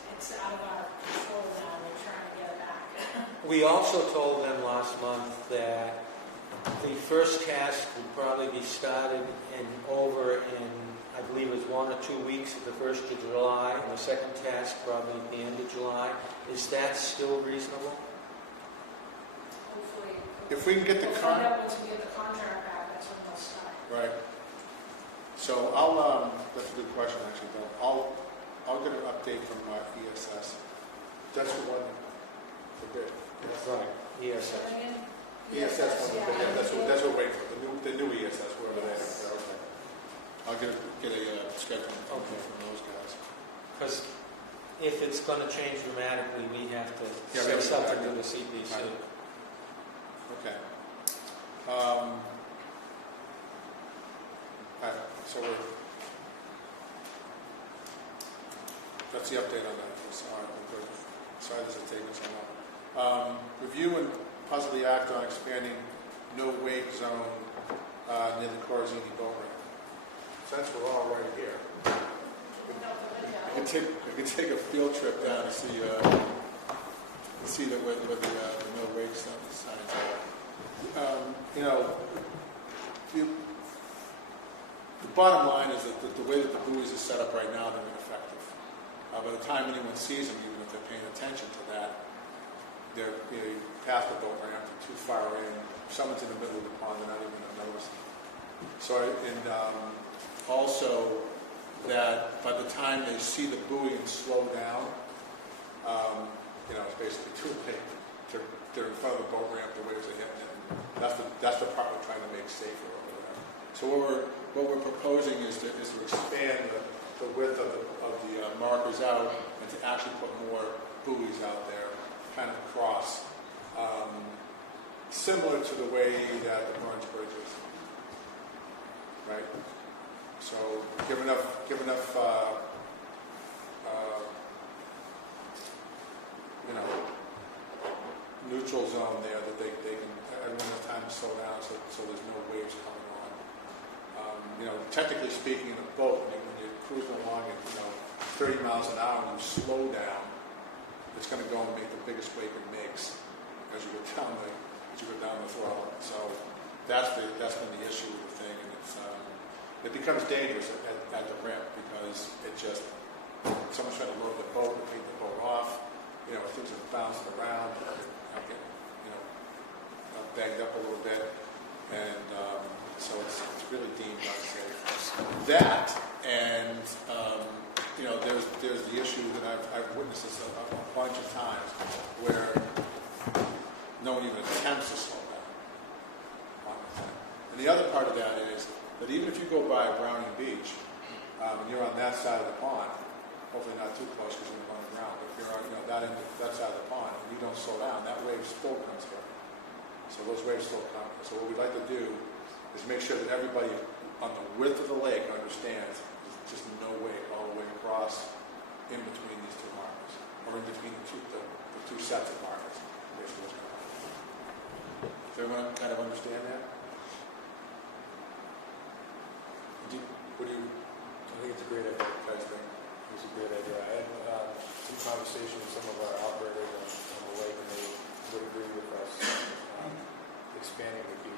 out of our control now, we're trying to get it back. We also told them last month that the first task would probably be started and over in, I believe it was 1 or 2 weeks at the 1st of July, and the second task probably at the end of July. Is that still reasonable? Hopefully. if we can get the We'll find out once we get the contract back, that's when they'll start. right. So that's a good question actually, Bill. I'll get an update from ESS. That's the one for bid. Right. Yes. Again? ESS, yeah. that's what we're waiting for, the new ESS, wherever they are. Okay. I'll get a schedule from those guys. Because if it's going to change dramatically, we have to Yeah, we have say to go something back to to- the CPC. Right. Okay. All right, so that's the update on that. Sorry this is taking so long. Review and possibly act on expanding no-wake zone near the Corzini boat ramp. Since we're all right here, I could take a field trip down to see where the no-wake signs are. The bottom line is that the way that the buoys are set up right now, they're ineffective. By the time anyone sees them, even if they're paying attention to that, they're past the boat ramp, they're too far in. If someone's in the middle of the pond, they're not even going to notice. So, also that by the time they see the buoy and slow down, it's basically too late. They're in front of the boat ramp, the waves are hitting it. That's the part we're trying to make safer over there. So what we're proposing is to expand the width of the markers out and to actually put more buoys out there, kind of across, similar to the way that the Burns Bridge is. Right? So give enough neutral zone there that they can, everyone has time to slow down so there's no waves coming on. Technically speaking, in a boat, when you're cruising along at 30 miles an hour and you slow down, it's going to go and make the biggest wave it makes as you go down the throttle. So that's been the issue with the thing, and it becomes dangerous at the ramp because someone's trying to load the boat and take the boat off. Things are bouncing around, getting banged up a little bit, and so it's really deemed unsafe. That, and there's the issue that I've witnessed this a bunch of times where no one even attempts to slow down on the thing. And the other part of that is that even if you go by Browning Beach and you're on that side of the pond, hopefully not too close because you're on the ground, but if you're on that side of the pond and you don't slow down, that wave still comes here. So those waves still come. So what we'd like to do is make sure that everybody on the width of the lake understands there's just no wave all the way across in between these two markers, or in between the two sets of markers. Basically what's going on. Does everyone kind of understand that? I think it's a great idea, guys. It's a great idea. I had some conversation with some of our operators on the lake, and they would agree with us. Expanding would be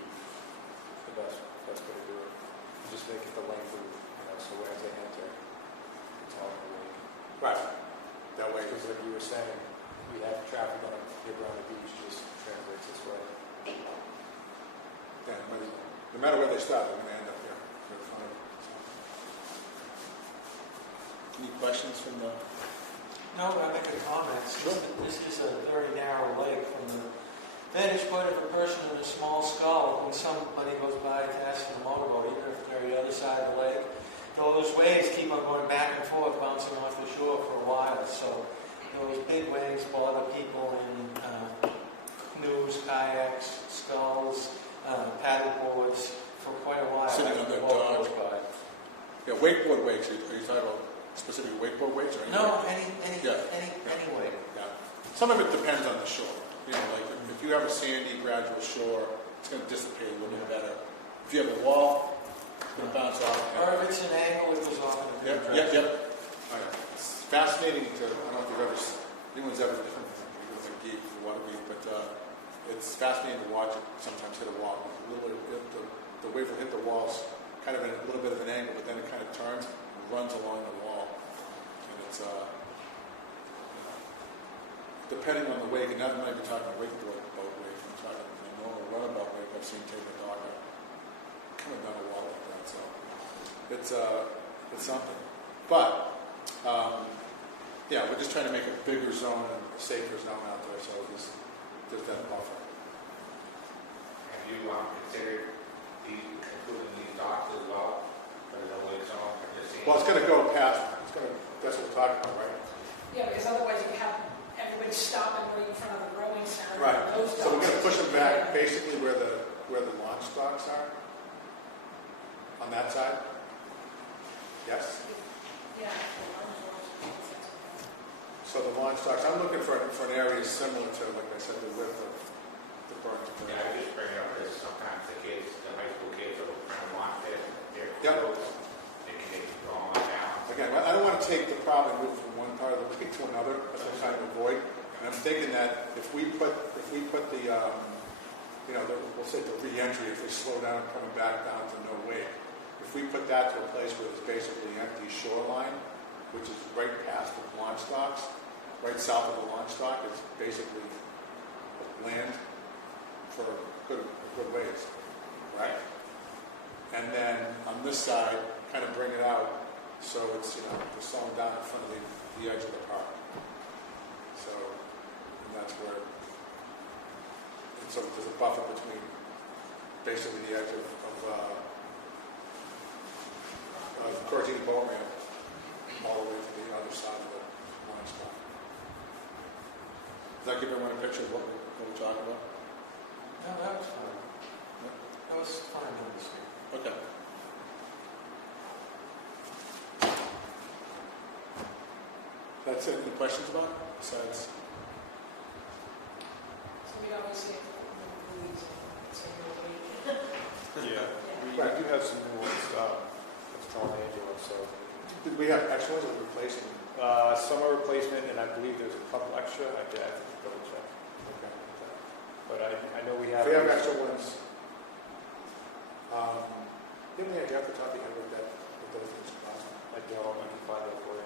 the best way to do it. And just make it the length of, so as they enter, it's all in the lake. Right. That way, Because like you were saying, we have traffic on the beach just translates this way. yeah, no matter where they start, they're going to end up here. They're fine. So. Any questions from the... No, I make a comment. This is a very narrow lake from the vantage point of a person in a small scull. When somebody goes by passing a motorboat, even if they're on the other side of the lake, those waves keep on going back and forth, bouncing off the shore for a while. So those big waves bother people in canoes, kayaks, sculls, paddle boards for quite a while. Sitting on their dock. Yeah, wakeboard wakes. Are you talking about specific wakeboard wakes? Or No, any wave. Yeah. Some of it depends on the shore. Like if you have a sandy, gradual shore, it's going to dissipate a little bit better. If you have a wall, it's going to bounce off. Or if it's an angle, it goes off in a different direction. Yep. All right. It's fascinating I don't know if anyone's ever different with a geek or water geek, but it's fascinating to watch it sometimes hit a wall. The wave will hit the walls kind of at a little bit of an angle, but then it kind of turns and runs along the wall. And it's depending on the wake, and not even talking wakeboard boat wake, I'm talking a normal runabout wake I've seen take a dog kind of down a wall like that. So it's something. But we're just trying to make a bigger zone and a safer zone out there. So there's that buffer. Have you considered including these docks as well for the wake zone? Well, it's going to go past. That's what we're talking about, right? Yeah, because otherwise you have every everybody's stopping right in front of the rowing center. Right, Those so we're gonna docks. push them back basically where the launch docks are? On that side? Yes? Yeah. So the launch docks, I'm looking for an area similar to, like I said, the width of the Burns Bridge. Yeah, I just bring it up because sometimes the kids, the high school kids will try to launch it, they're Yep. close, they can go on down. Again, I don't want to take the problem and move from one part of the lake to another, that's what I'm trying to avoid. And I'm thinking that if we put the, we'll say the re-entry, if they slow down coming back down to no wake, if we put that to a place where it's basically empty shoreline, which is right past the launch docks, right south of the launch dock, it's basically land for a good ways, right? And then on this side, kind of bring it out so it's, we're slowing down in front of the edge of the park. So, and that's where, and so there's a buffer between basically the edge of Cortina boat ramp all the way to the other side of the launch dock. Does that give everyone a picture of what we're talking about? No, that was fine. That was fine, obviously. Okay. That's it. Any questions about it? Besides, So we obviously have to put the buoys in, so nobody. Yeah, we do have some new ones, that's telling Angela, so. did we have extra ones or replacement? Some are replacement, and I believe there's a couple extra, I have to double check. Okay. But I know we If have. we have extra ones, give me an idea off the top of your head what those things cost. I don't, I can find out for you.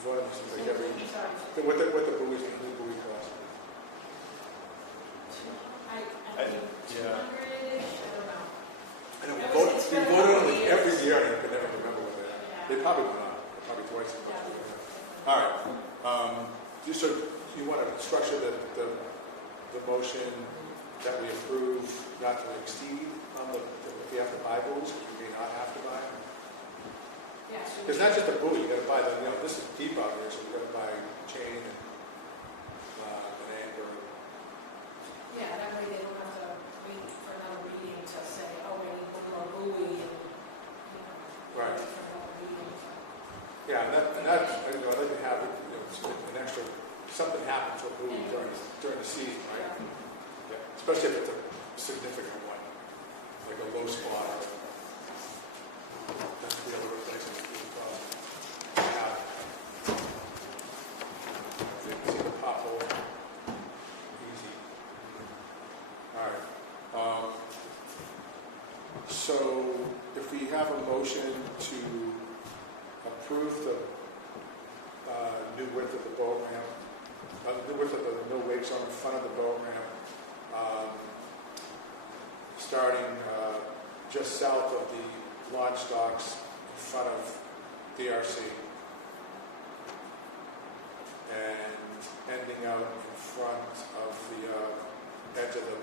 Before I just like every, Sorry. what the buoys, the new buoy cost. I think 200-ish, I don't know. I know, That we was- it's voted been on a it couple every years. year, and I can never remember what they are. They Yeah. probably went up, probably twice as much. Yeah. All right, so you want to structure the motion that we approve not to exceed on if we have to buy buoys, because we may not have to buy. Yeah, so Because not just a buoy, you got to buy this is deep out here, so we got to buy chain and an anchor. yeah, that way they don't have to wait for another meeting to say, oh, we need one more buoy and, Right. wait for another meeting. Yeah, and that, I'd like to have, an extra, something happen to a buoy during the season, right? Yeah. Especially if it's a significant one, like a low spot. That's the other replacement. Yeah. You can see the pothole. Easy. All right. So if we have a motion to approve the new width of the boat ramp, the width of the no wakes on the front of the boat ramp, starting just south of the launch docks in front of DRC and ending out in front of the edge of the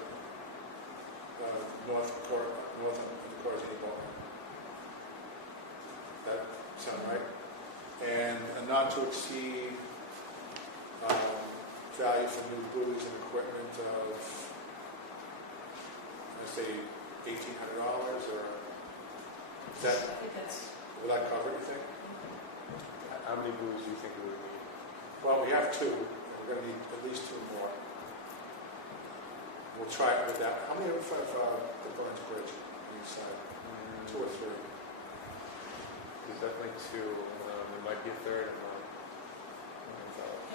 north of the Cortina boat ramp. That sound right? And a not to exceed value for new buoys and equipment of, I say, $1,800, or is that, I think that's, will that cover anything? How many buoys do you think we would need? Well, we have two, and we're going to need at least two more. We'll try it with that. How many are in front of the Burns Bridge on each side? Two or three? There's definitely two, there might be a third, and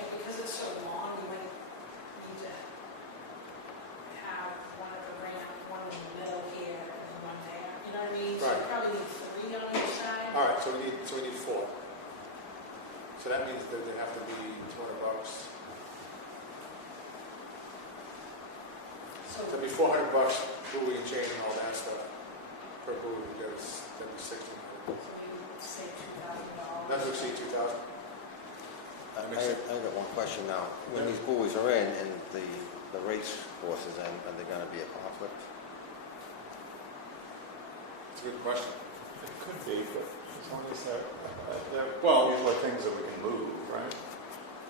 yeah, because it's so long, we might need to have one at the ramp, one in the middle here, and one there, you know what I mean? So Right. we probably need 3 on each side. All right, so we need four. So that means that they have to be $200. So, So it'd be $400, buoy and chain and all that stuff per buoy. That'd be $1,600. so we would say $2,000. Not to exceed 2,000. I got one question now. When these buoys are in and the race courses in, are they gonna be a conflict? It's a good question. It could be, but as long as they're Well- usually things that we can move, right?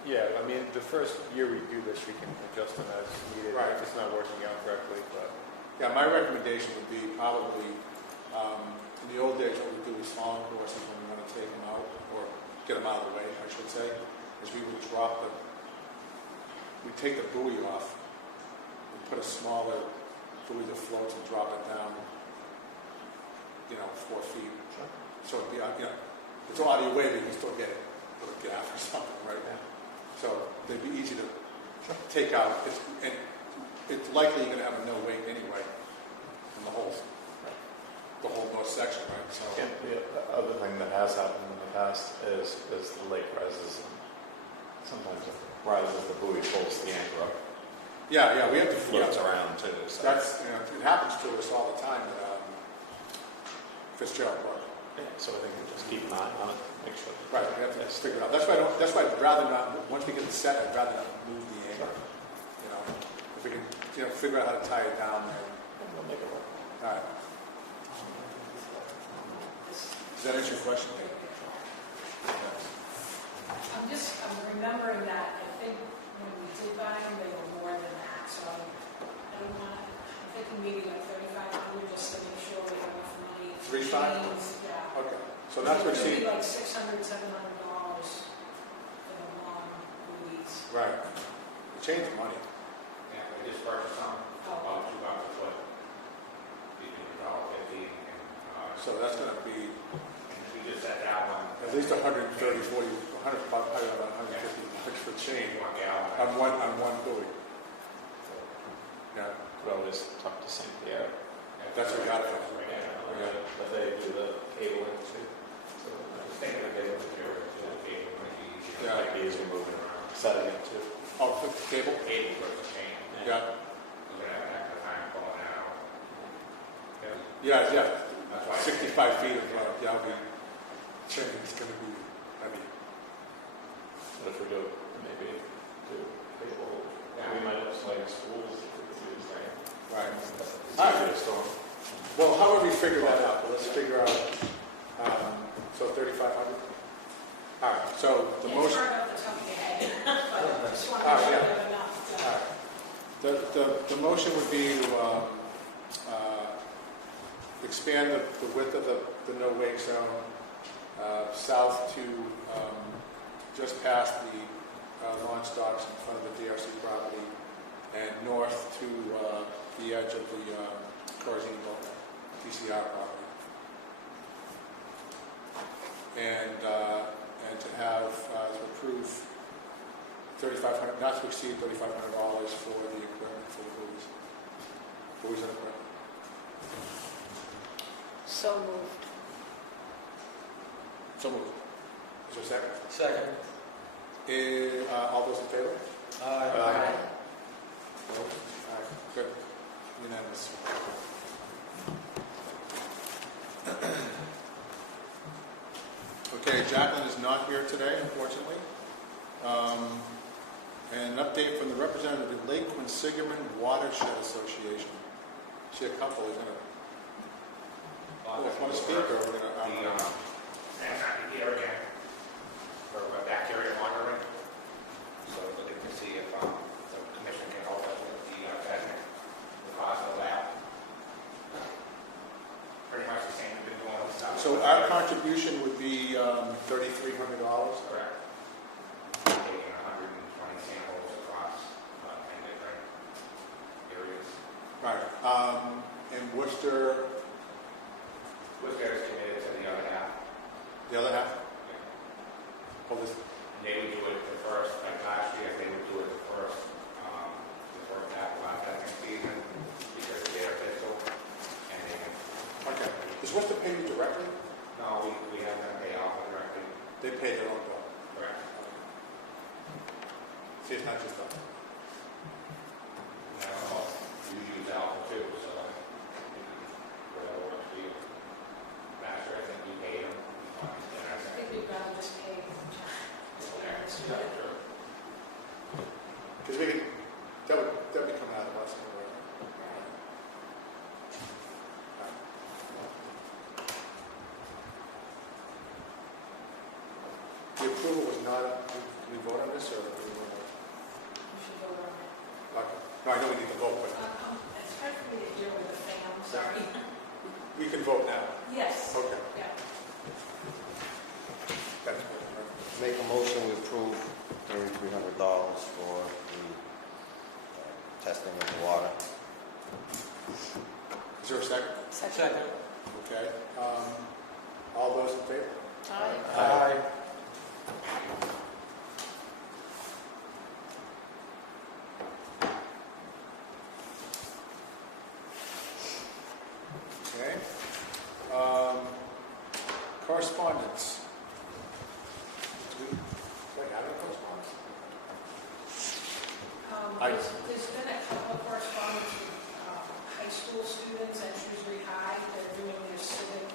Yeah, I mean, the first year we do this, we can adjust them as needed Right. if it's not working out correctly, but Yeah, my recommendation would be probably, in the old days, what we do is slalom courses when we want to take them out, or get them out of the way, I should say, is we would drop we take the buoy off, and put a smaller buoy that floats and drop it down, 4 feet. So it'd be, it's all out of your way, but you can still get a little gaff or something, right? So they'd be easy to take out. And it's likely you're going to have a no wait anyway in the whole north section, right? So Yeah, the other thing that has happened in the past is the lake rises and sometimes it rises, the buoy pulls the anchor up. yeah, we have to Floats around too. So. That's it happens to us all the time at Fitzgerald Park. Yeah, so I think we just keep an eye on it, make sure. Right, we have to figure it out. That's why I'd rather not. Once we get the set, I'd rather not move the anchor. If we can figure out how to tie it down there. We'll make it work. All right. Does that answer your question? I'm remembering that, I think when we did buy them, they were more than that, so I don't want to, I'm thinking maybe like 3,500 just to make sure we have enough money. 3,500? Machines, yeah. Okay. So that's what It could she. be like $600, $700 for the long movies. Right. Change the money. Yeah, we just purchased some, about $2 a foot, between $1.50 and, So that's going to be and we just set that one. at least 130, 40, 100, probably about 150 bucks for change 1 gallon. on one buoy. Yeah. Could always talk to St. Pierre. That's what we got it That's for. what we got it for. But they do the cabling too. So I was thinking of getting the material to the cable, might be easier. Yeah. might be easier moving around, setting it too. Oh, put the cable? Cable for the chain. Yeah. We're gonna have to time pulling that out. Yeah. That's why. 65 feet of chain is going to be, But if we do, maybe do cable, we might have some like schools that we could use, right? right. All right. Storm. Well, however we figure that out, let's figure out, so 3,500? All right, so the Can't motion, turn off the top of your head, but I just want to Ah, make sure yeah. we have enough. all right. The motion would be to expand the width of the no-wake zone south to just past the launch docks in front of the DRC property and north to the edge of the Corzine TCR property. And to have, to approve $3,500, not to exceed $3,500 for the equipment, for the buoys. Buoys and equipment. So moved. So moved. Is there a second? Second. All those in favor? Aye. Opposed? All right, good. Unanimous. Okay, Jacqueline is not here today, unfortunately. And an update from the representative of the Lake Quinsigamond Watershed Association. See a couple, is going to, want to speak, or we're going to, And I'm here again for bacteria monitoring. So looking to see if the commission can help us with the testing, the cost of that. Pretty much the same we've been doing with stuff. so our contribution would be $3,300. Correct. Taking 120 samples across 10 different areas. Right. And Worcester, Worcester is committed to the other half. the other half? Hold this. And they would do it the first, like last year, they would do it the first half of our testing season because they're official and they can. Okay. Does Worcester pay you directly? No, we have them pay Alpha directly. They pay their own bill. Correct. See, it's not just us. And I don't know, you use Alpha too, so whatever works for you. Last year, I think we paid them. And I I said, think we'd rather just pay. sure. Because we can, that would be coming out of us. Anyway. The approval was not, can we vote on this, or? do we wanna- You should go on it. Okay. No, I know we need to vote, but It's hard for me to hear with the fan, sorry. we can vote now. Yes. Okay. Yeah. That's good. Make a motion, we approve $3,300 for the testing of the water. Is there a second? Second. Okay. All those in favor? Aye. Aye. Okay. Correspondence. Do I have any correspondence? There's been a couple of correspondence with high school students at Shrewsbury High that are doing their civic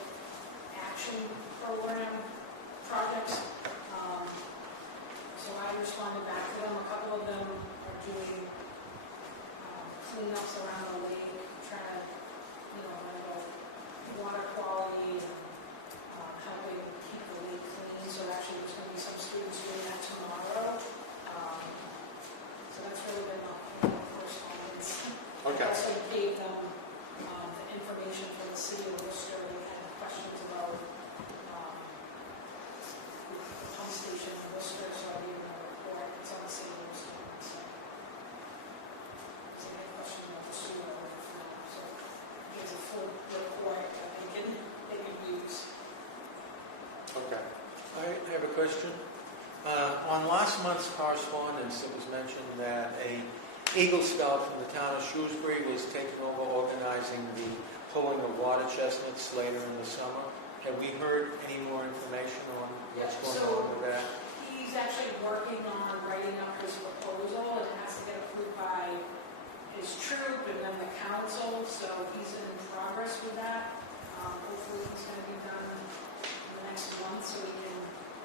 action program projects. So I responded back to them. A couple of them are doing cleanups around the lake, trying to, water quality and helping keep the lake clean. So actually, there's going to be some students doing that tomorrow. So that's really been the correspondence. I Okay. also gave them the information from the city of Worcester. They had questions about the pump station in Worcester, so I gave them a report. It's on the city of Worcester website. So they had questions about the sewer overflow. So here's a full report that they can use. Okay. I have a question. On last month's correspondence, it was mentioned that a Eagle Scout from the town of Shrewsbury was taking over organizing the pulling of water chestnuts later in the summer. Have we heard any more information on what's Yeah, going so- on with that? He's actually working on writing up his proposal. It has to get approved by his troop and then the council, so he's in progress with that. Hopefully he's going to be done in the next month so we can...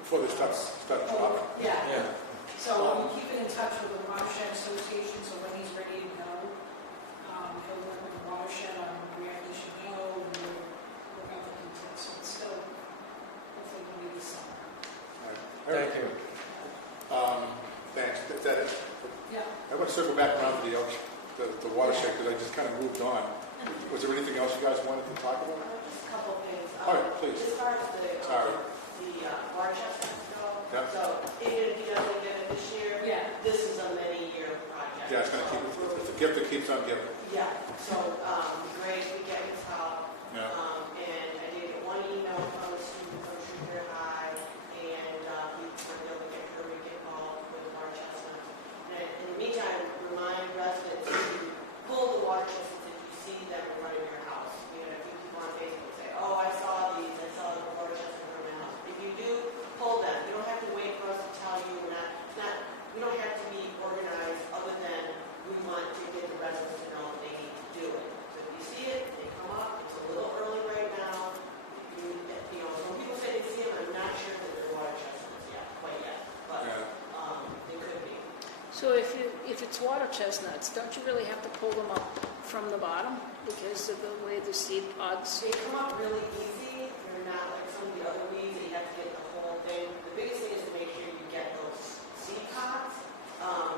Before this starts dropping. Yeah, Yeah. so we're keeping in touch with the Watershed Association, so when he's ready to go, he'll work with the Watershed on where he should go and we'll work out the details. So it's still hopefully going to be this summer. All right. Thank you. Thanks. Is that it? Yeah. I want to circle back around to the watershed, because I just kind of moved on. Was there anything else you guys wanted to talk about? Just a couple of things. All right, please. As far as the Sorry. water chestnuts go, Yeah. so even if he doesn't get it this year, Yeah. this is a many-year project. Yeah, it's going to keep, it's a gift that keeps on giving. Yeah, so, great, we get his help. Yeah. And I did get one email from a student from Shrewsbury High, and he was able to get her to get involved with water chestnuts. And in the meantime, remind residents to pull the water chestnuts if you see them running your house. You know, if you people on Facebook say, oh, I saw these, I saw the water chestnut from my house. If you do, pull them. You don't have to wait for us to tell you. We don't have to be organized other than we want to get the residents to know they need to do it. So if you see it, they come up. It's a little early right now. When people say they see them, I'm not sure that they're water chestnuts quite yet, but Yeah. they could be. So if it's water chestnuts, don't you really have to pull them up from the bottom because of the way the seed pods? They come up really easy. They're not like some of the other weeds that you have to get the whole thing. The biggest thing is to make sure you get those seed pods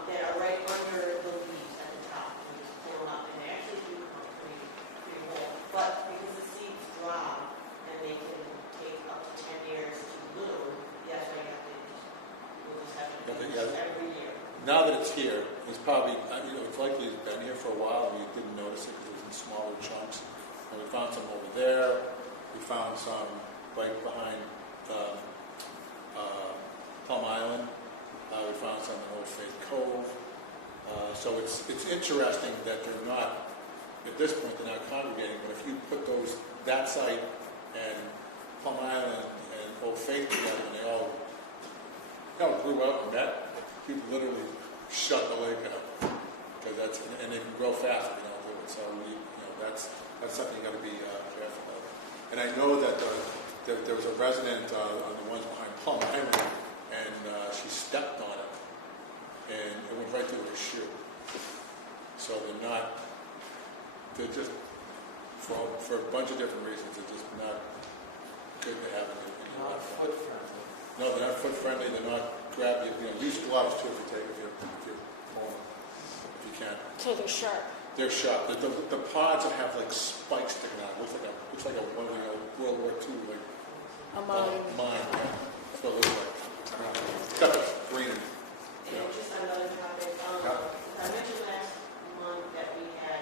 that are right under the leaves at the top. You just pull them up, and they actually do come up pretty whole. But because the seeds drop and they can take up to 10 years to bloom, that's why we'll just have to do this every year. Now that it's here, it's probably, it's likely it's been here for a while, and you didn't notice it because it was in smaller chunks. And we found some over there. We found some right behind Plum Island. We found some in Old Faith Cove. So it's interesting that they're not, at this point, they're not congregating, but if you put that site and Plum Island and Old Faith together, and they all grew up and met, people literally shut the lake up, because and they can grow fast if you don't do it. So that's something you got to be careful of. And I know that there was a resident on the ones behind Plum Island, and she stepped on it, and it went right through her shoe. So they're just for a bunch of different reasons, they're just not good to have in your Not life. foot friendly. No, they're not foot friendly, they're not grab, use gloves too if you're pulling, if you can. So they're sharp. They're sharp. The pods that have like spikes sticking out, looks like a one of the World War II, like, A mine. mine, yeah. That's what it looks like. It's got the green. And just another topic, I mentioned last month that we had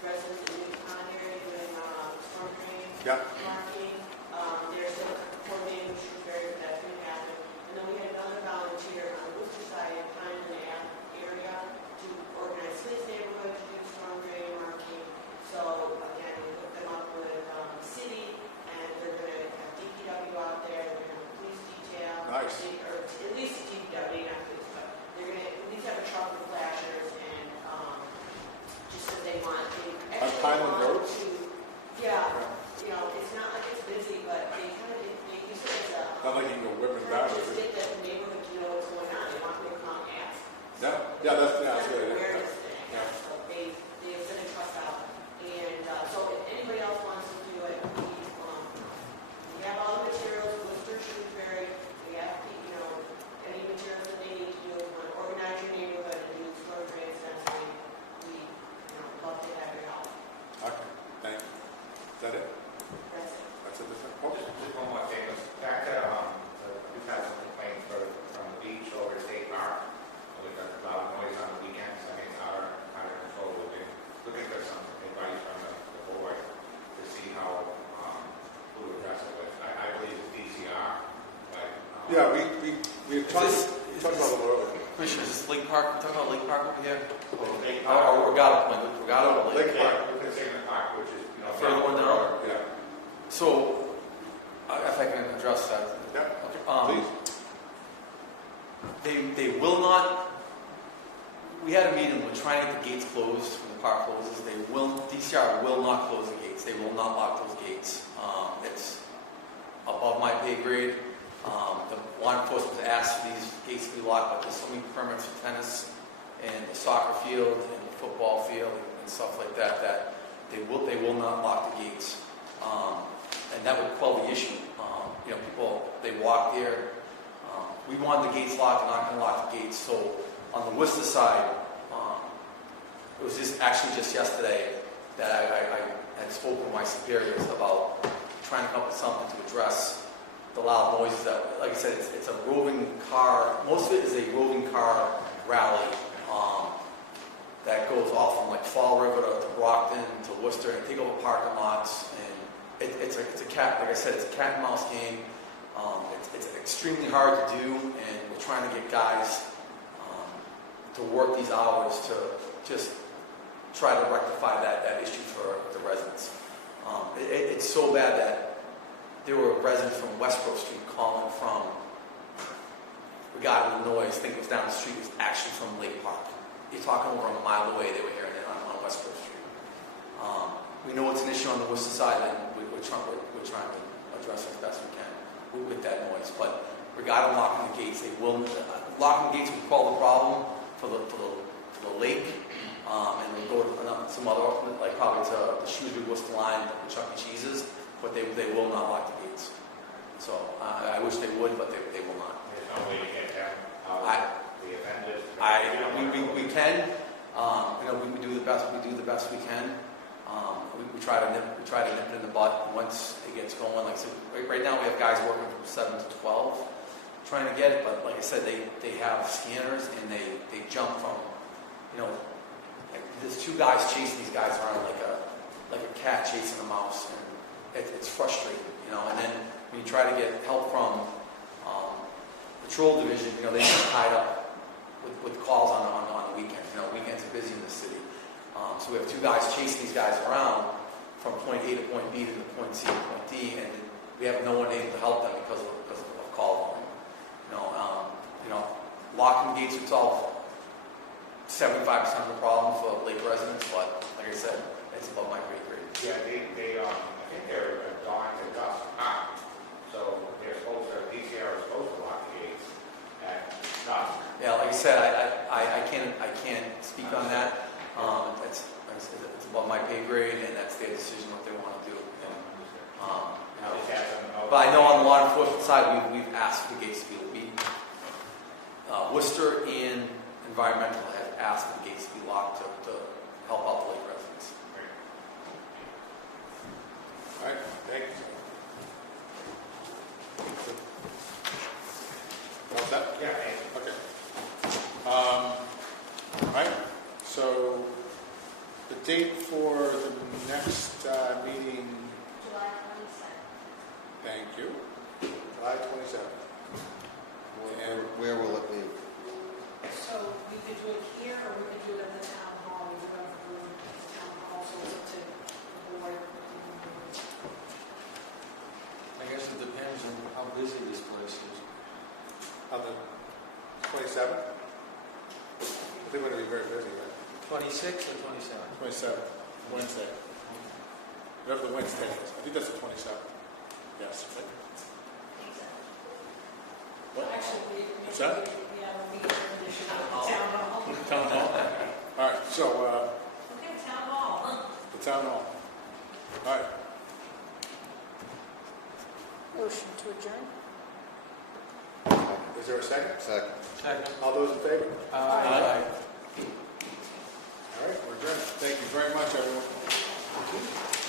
residents in the Newton area doing storm drain Yeah. marking. There's a coordinating with Shrewsbury for that to happen. And then we had another volunteer on the Worcester side in Pine and Ave area to organize his neighborhood to do storm drain marking. So again, we hooked them up with the city, and they're going to have DPW out there, they're going to have a police detail. Nice. Or at least a DPW, not police, but they're going to at least have a truck with flashers and just because they want, they actually Highland want Road? to, yeah, it's not like it's busy, but they kind of, they use it as a, Not like you can go whipping kind down of just with it. get the neighborhood to know what's going on, they want me to come and ask. Yeah, that's It's good. an awareness thing, Yeah. so they send a truck out. And so if anybody else wants to do it, we have all the materials, Worcester, Shrewsbury, we have, any materials that they need to do, if you want to organize your neighborhood and do storm drain fencing, we, love to have your help. Okay, thank you. Is that it? That's it. That's it? Just one more thing, back to, we've had some complaints from the beach over at State Park, with a loud noise on the weekends. I mean, our under control, we've been looking for some advice from the board to see how, who to address it with. I believe it's DCR, but. Yeah, we talked about it earlier. Commissioner, is this Lake Park? We're talking about Lake Park over here? Lake Or Regatta Point? Regatta or Lake? Lake Park. Quinsigamond Park, which is, Further one down? Yeah. So, if I can address that. Yeah, please. They will not, we had a meeting, we're trying to get the gates closed, when the park closes, DCR will not close the gates, they will not lock those gates. It's above my pay grade. The law enforcement was asked for these gates to be locked, but there's so many permits for tennis and the soccer field and the football field and stuff like that, that they will not lock the gates. And that would quell the issue. People, they walk there. We wanted the gates locked, they're not going to lock the gates. So on the Worcester side, it was just yesterday that I had spoken to my superiors about trying to come up with something to address the loud noises that, like I said, it's a roving car, most of it is a roving car rally that goes off from like Fall River to Brockton to Worcester and take over parking lots. And it's a cat, like I said, it's a cat and mouse game. It's extremely hard to do, and we're trying to get guys to work these hours to just try to rectify that issue for the residents. It's so bad that there were residents from Westbrook Street calling from Regatta, Illinois, think it was down the street, it was actually from Lake Park. You're talking over a mile away, they were hearing it on Westbrook Street. We know it's an issue on the Worcester side, and we're trying to address it as best we can with that noise. But regarding locking the gates, locking the gates would call the problem for the lake, and we'll go to some other, like probably to the Shrewsbury Worcester line, the Chuck E. Cheese's, but they will not lock the gates. So I wish they would, but they will not. There's no way to get them out the offenders. We can. We do the best. We do the best we can. We try to nip it in the butt once it gets going. Like I said, right now we have guys working from 7 to 12, trying to get it. But like I said, they have scanners and they jump from, like there's two guys chasing these guys around like a cat chasing a mouse, and it's frustrating, And then when you try to get help from patrol division, they get tied up with calls on the weekends. Weekends are busy in the city. So we have two guys chasing these guys around from point A to point B to point C to point D, and we have no one able to help them because of call volume. Locking the gates would solve 75% of the problem for lake residents, but like I said, it's above my grade. Yeah, I think they're dawn to dusk up, so DCR is supposed to lock the gates at dusk. Yeah, like I said, I can't speak on that. It's above my pay grade, and that's their decision what they want to do. I just had some But I know on the law enforcement side, we've asked for the gates to be, Worcester and Environmental have asked for the gates to be locked to help out the lake residents. All right, thank you. All set? Yeah, thank you. Okay. All right, so the date for the next meeting, July 22nd. thank you, July 27th. And Where will it be? So we could do it here, or we could do it at the town hall, we have a room at the town hall, so it's up to the board. I guess it depends on how busy this place is. on the 27th? I think we're going to be very busy, right? 26 or 27? 27th, Wednesday. Whatever the Wednesday is. I think that's the 27th. Yes. Right? What? Actually, What's that? yeah, we can condition it at the town hall. Town hall. All right, so Okay, town hall. the town hall. All right. Motion to adjourn? Is there a second? Second. Second. All those in favor? Aye. All right, we're adjourned. Thank you very much, everyone.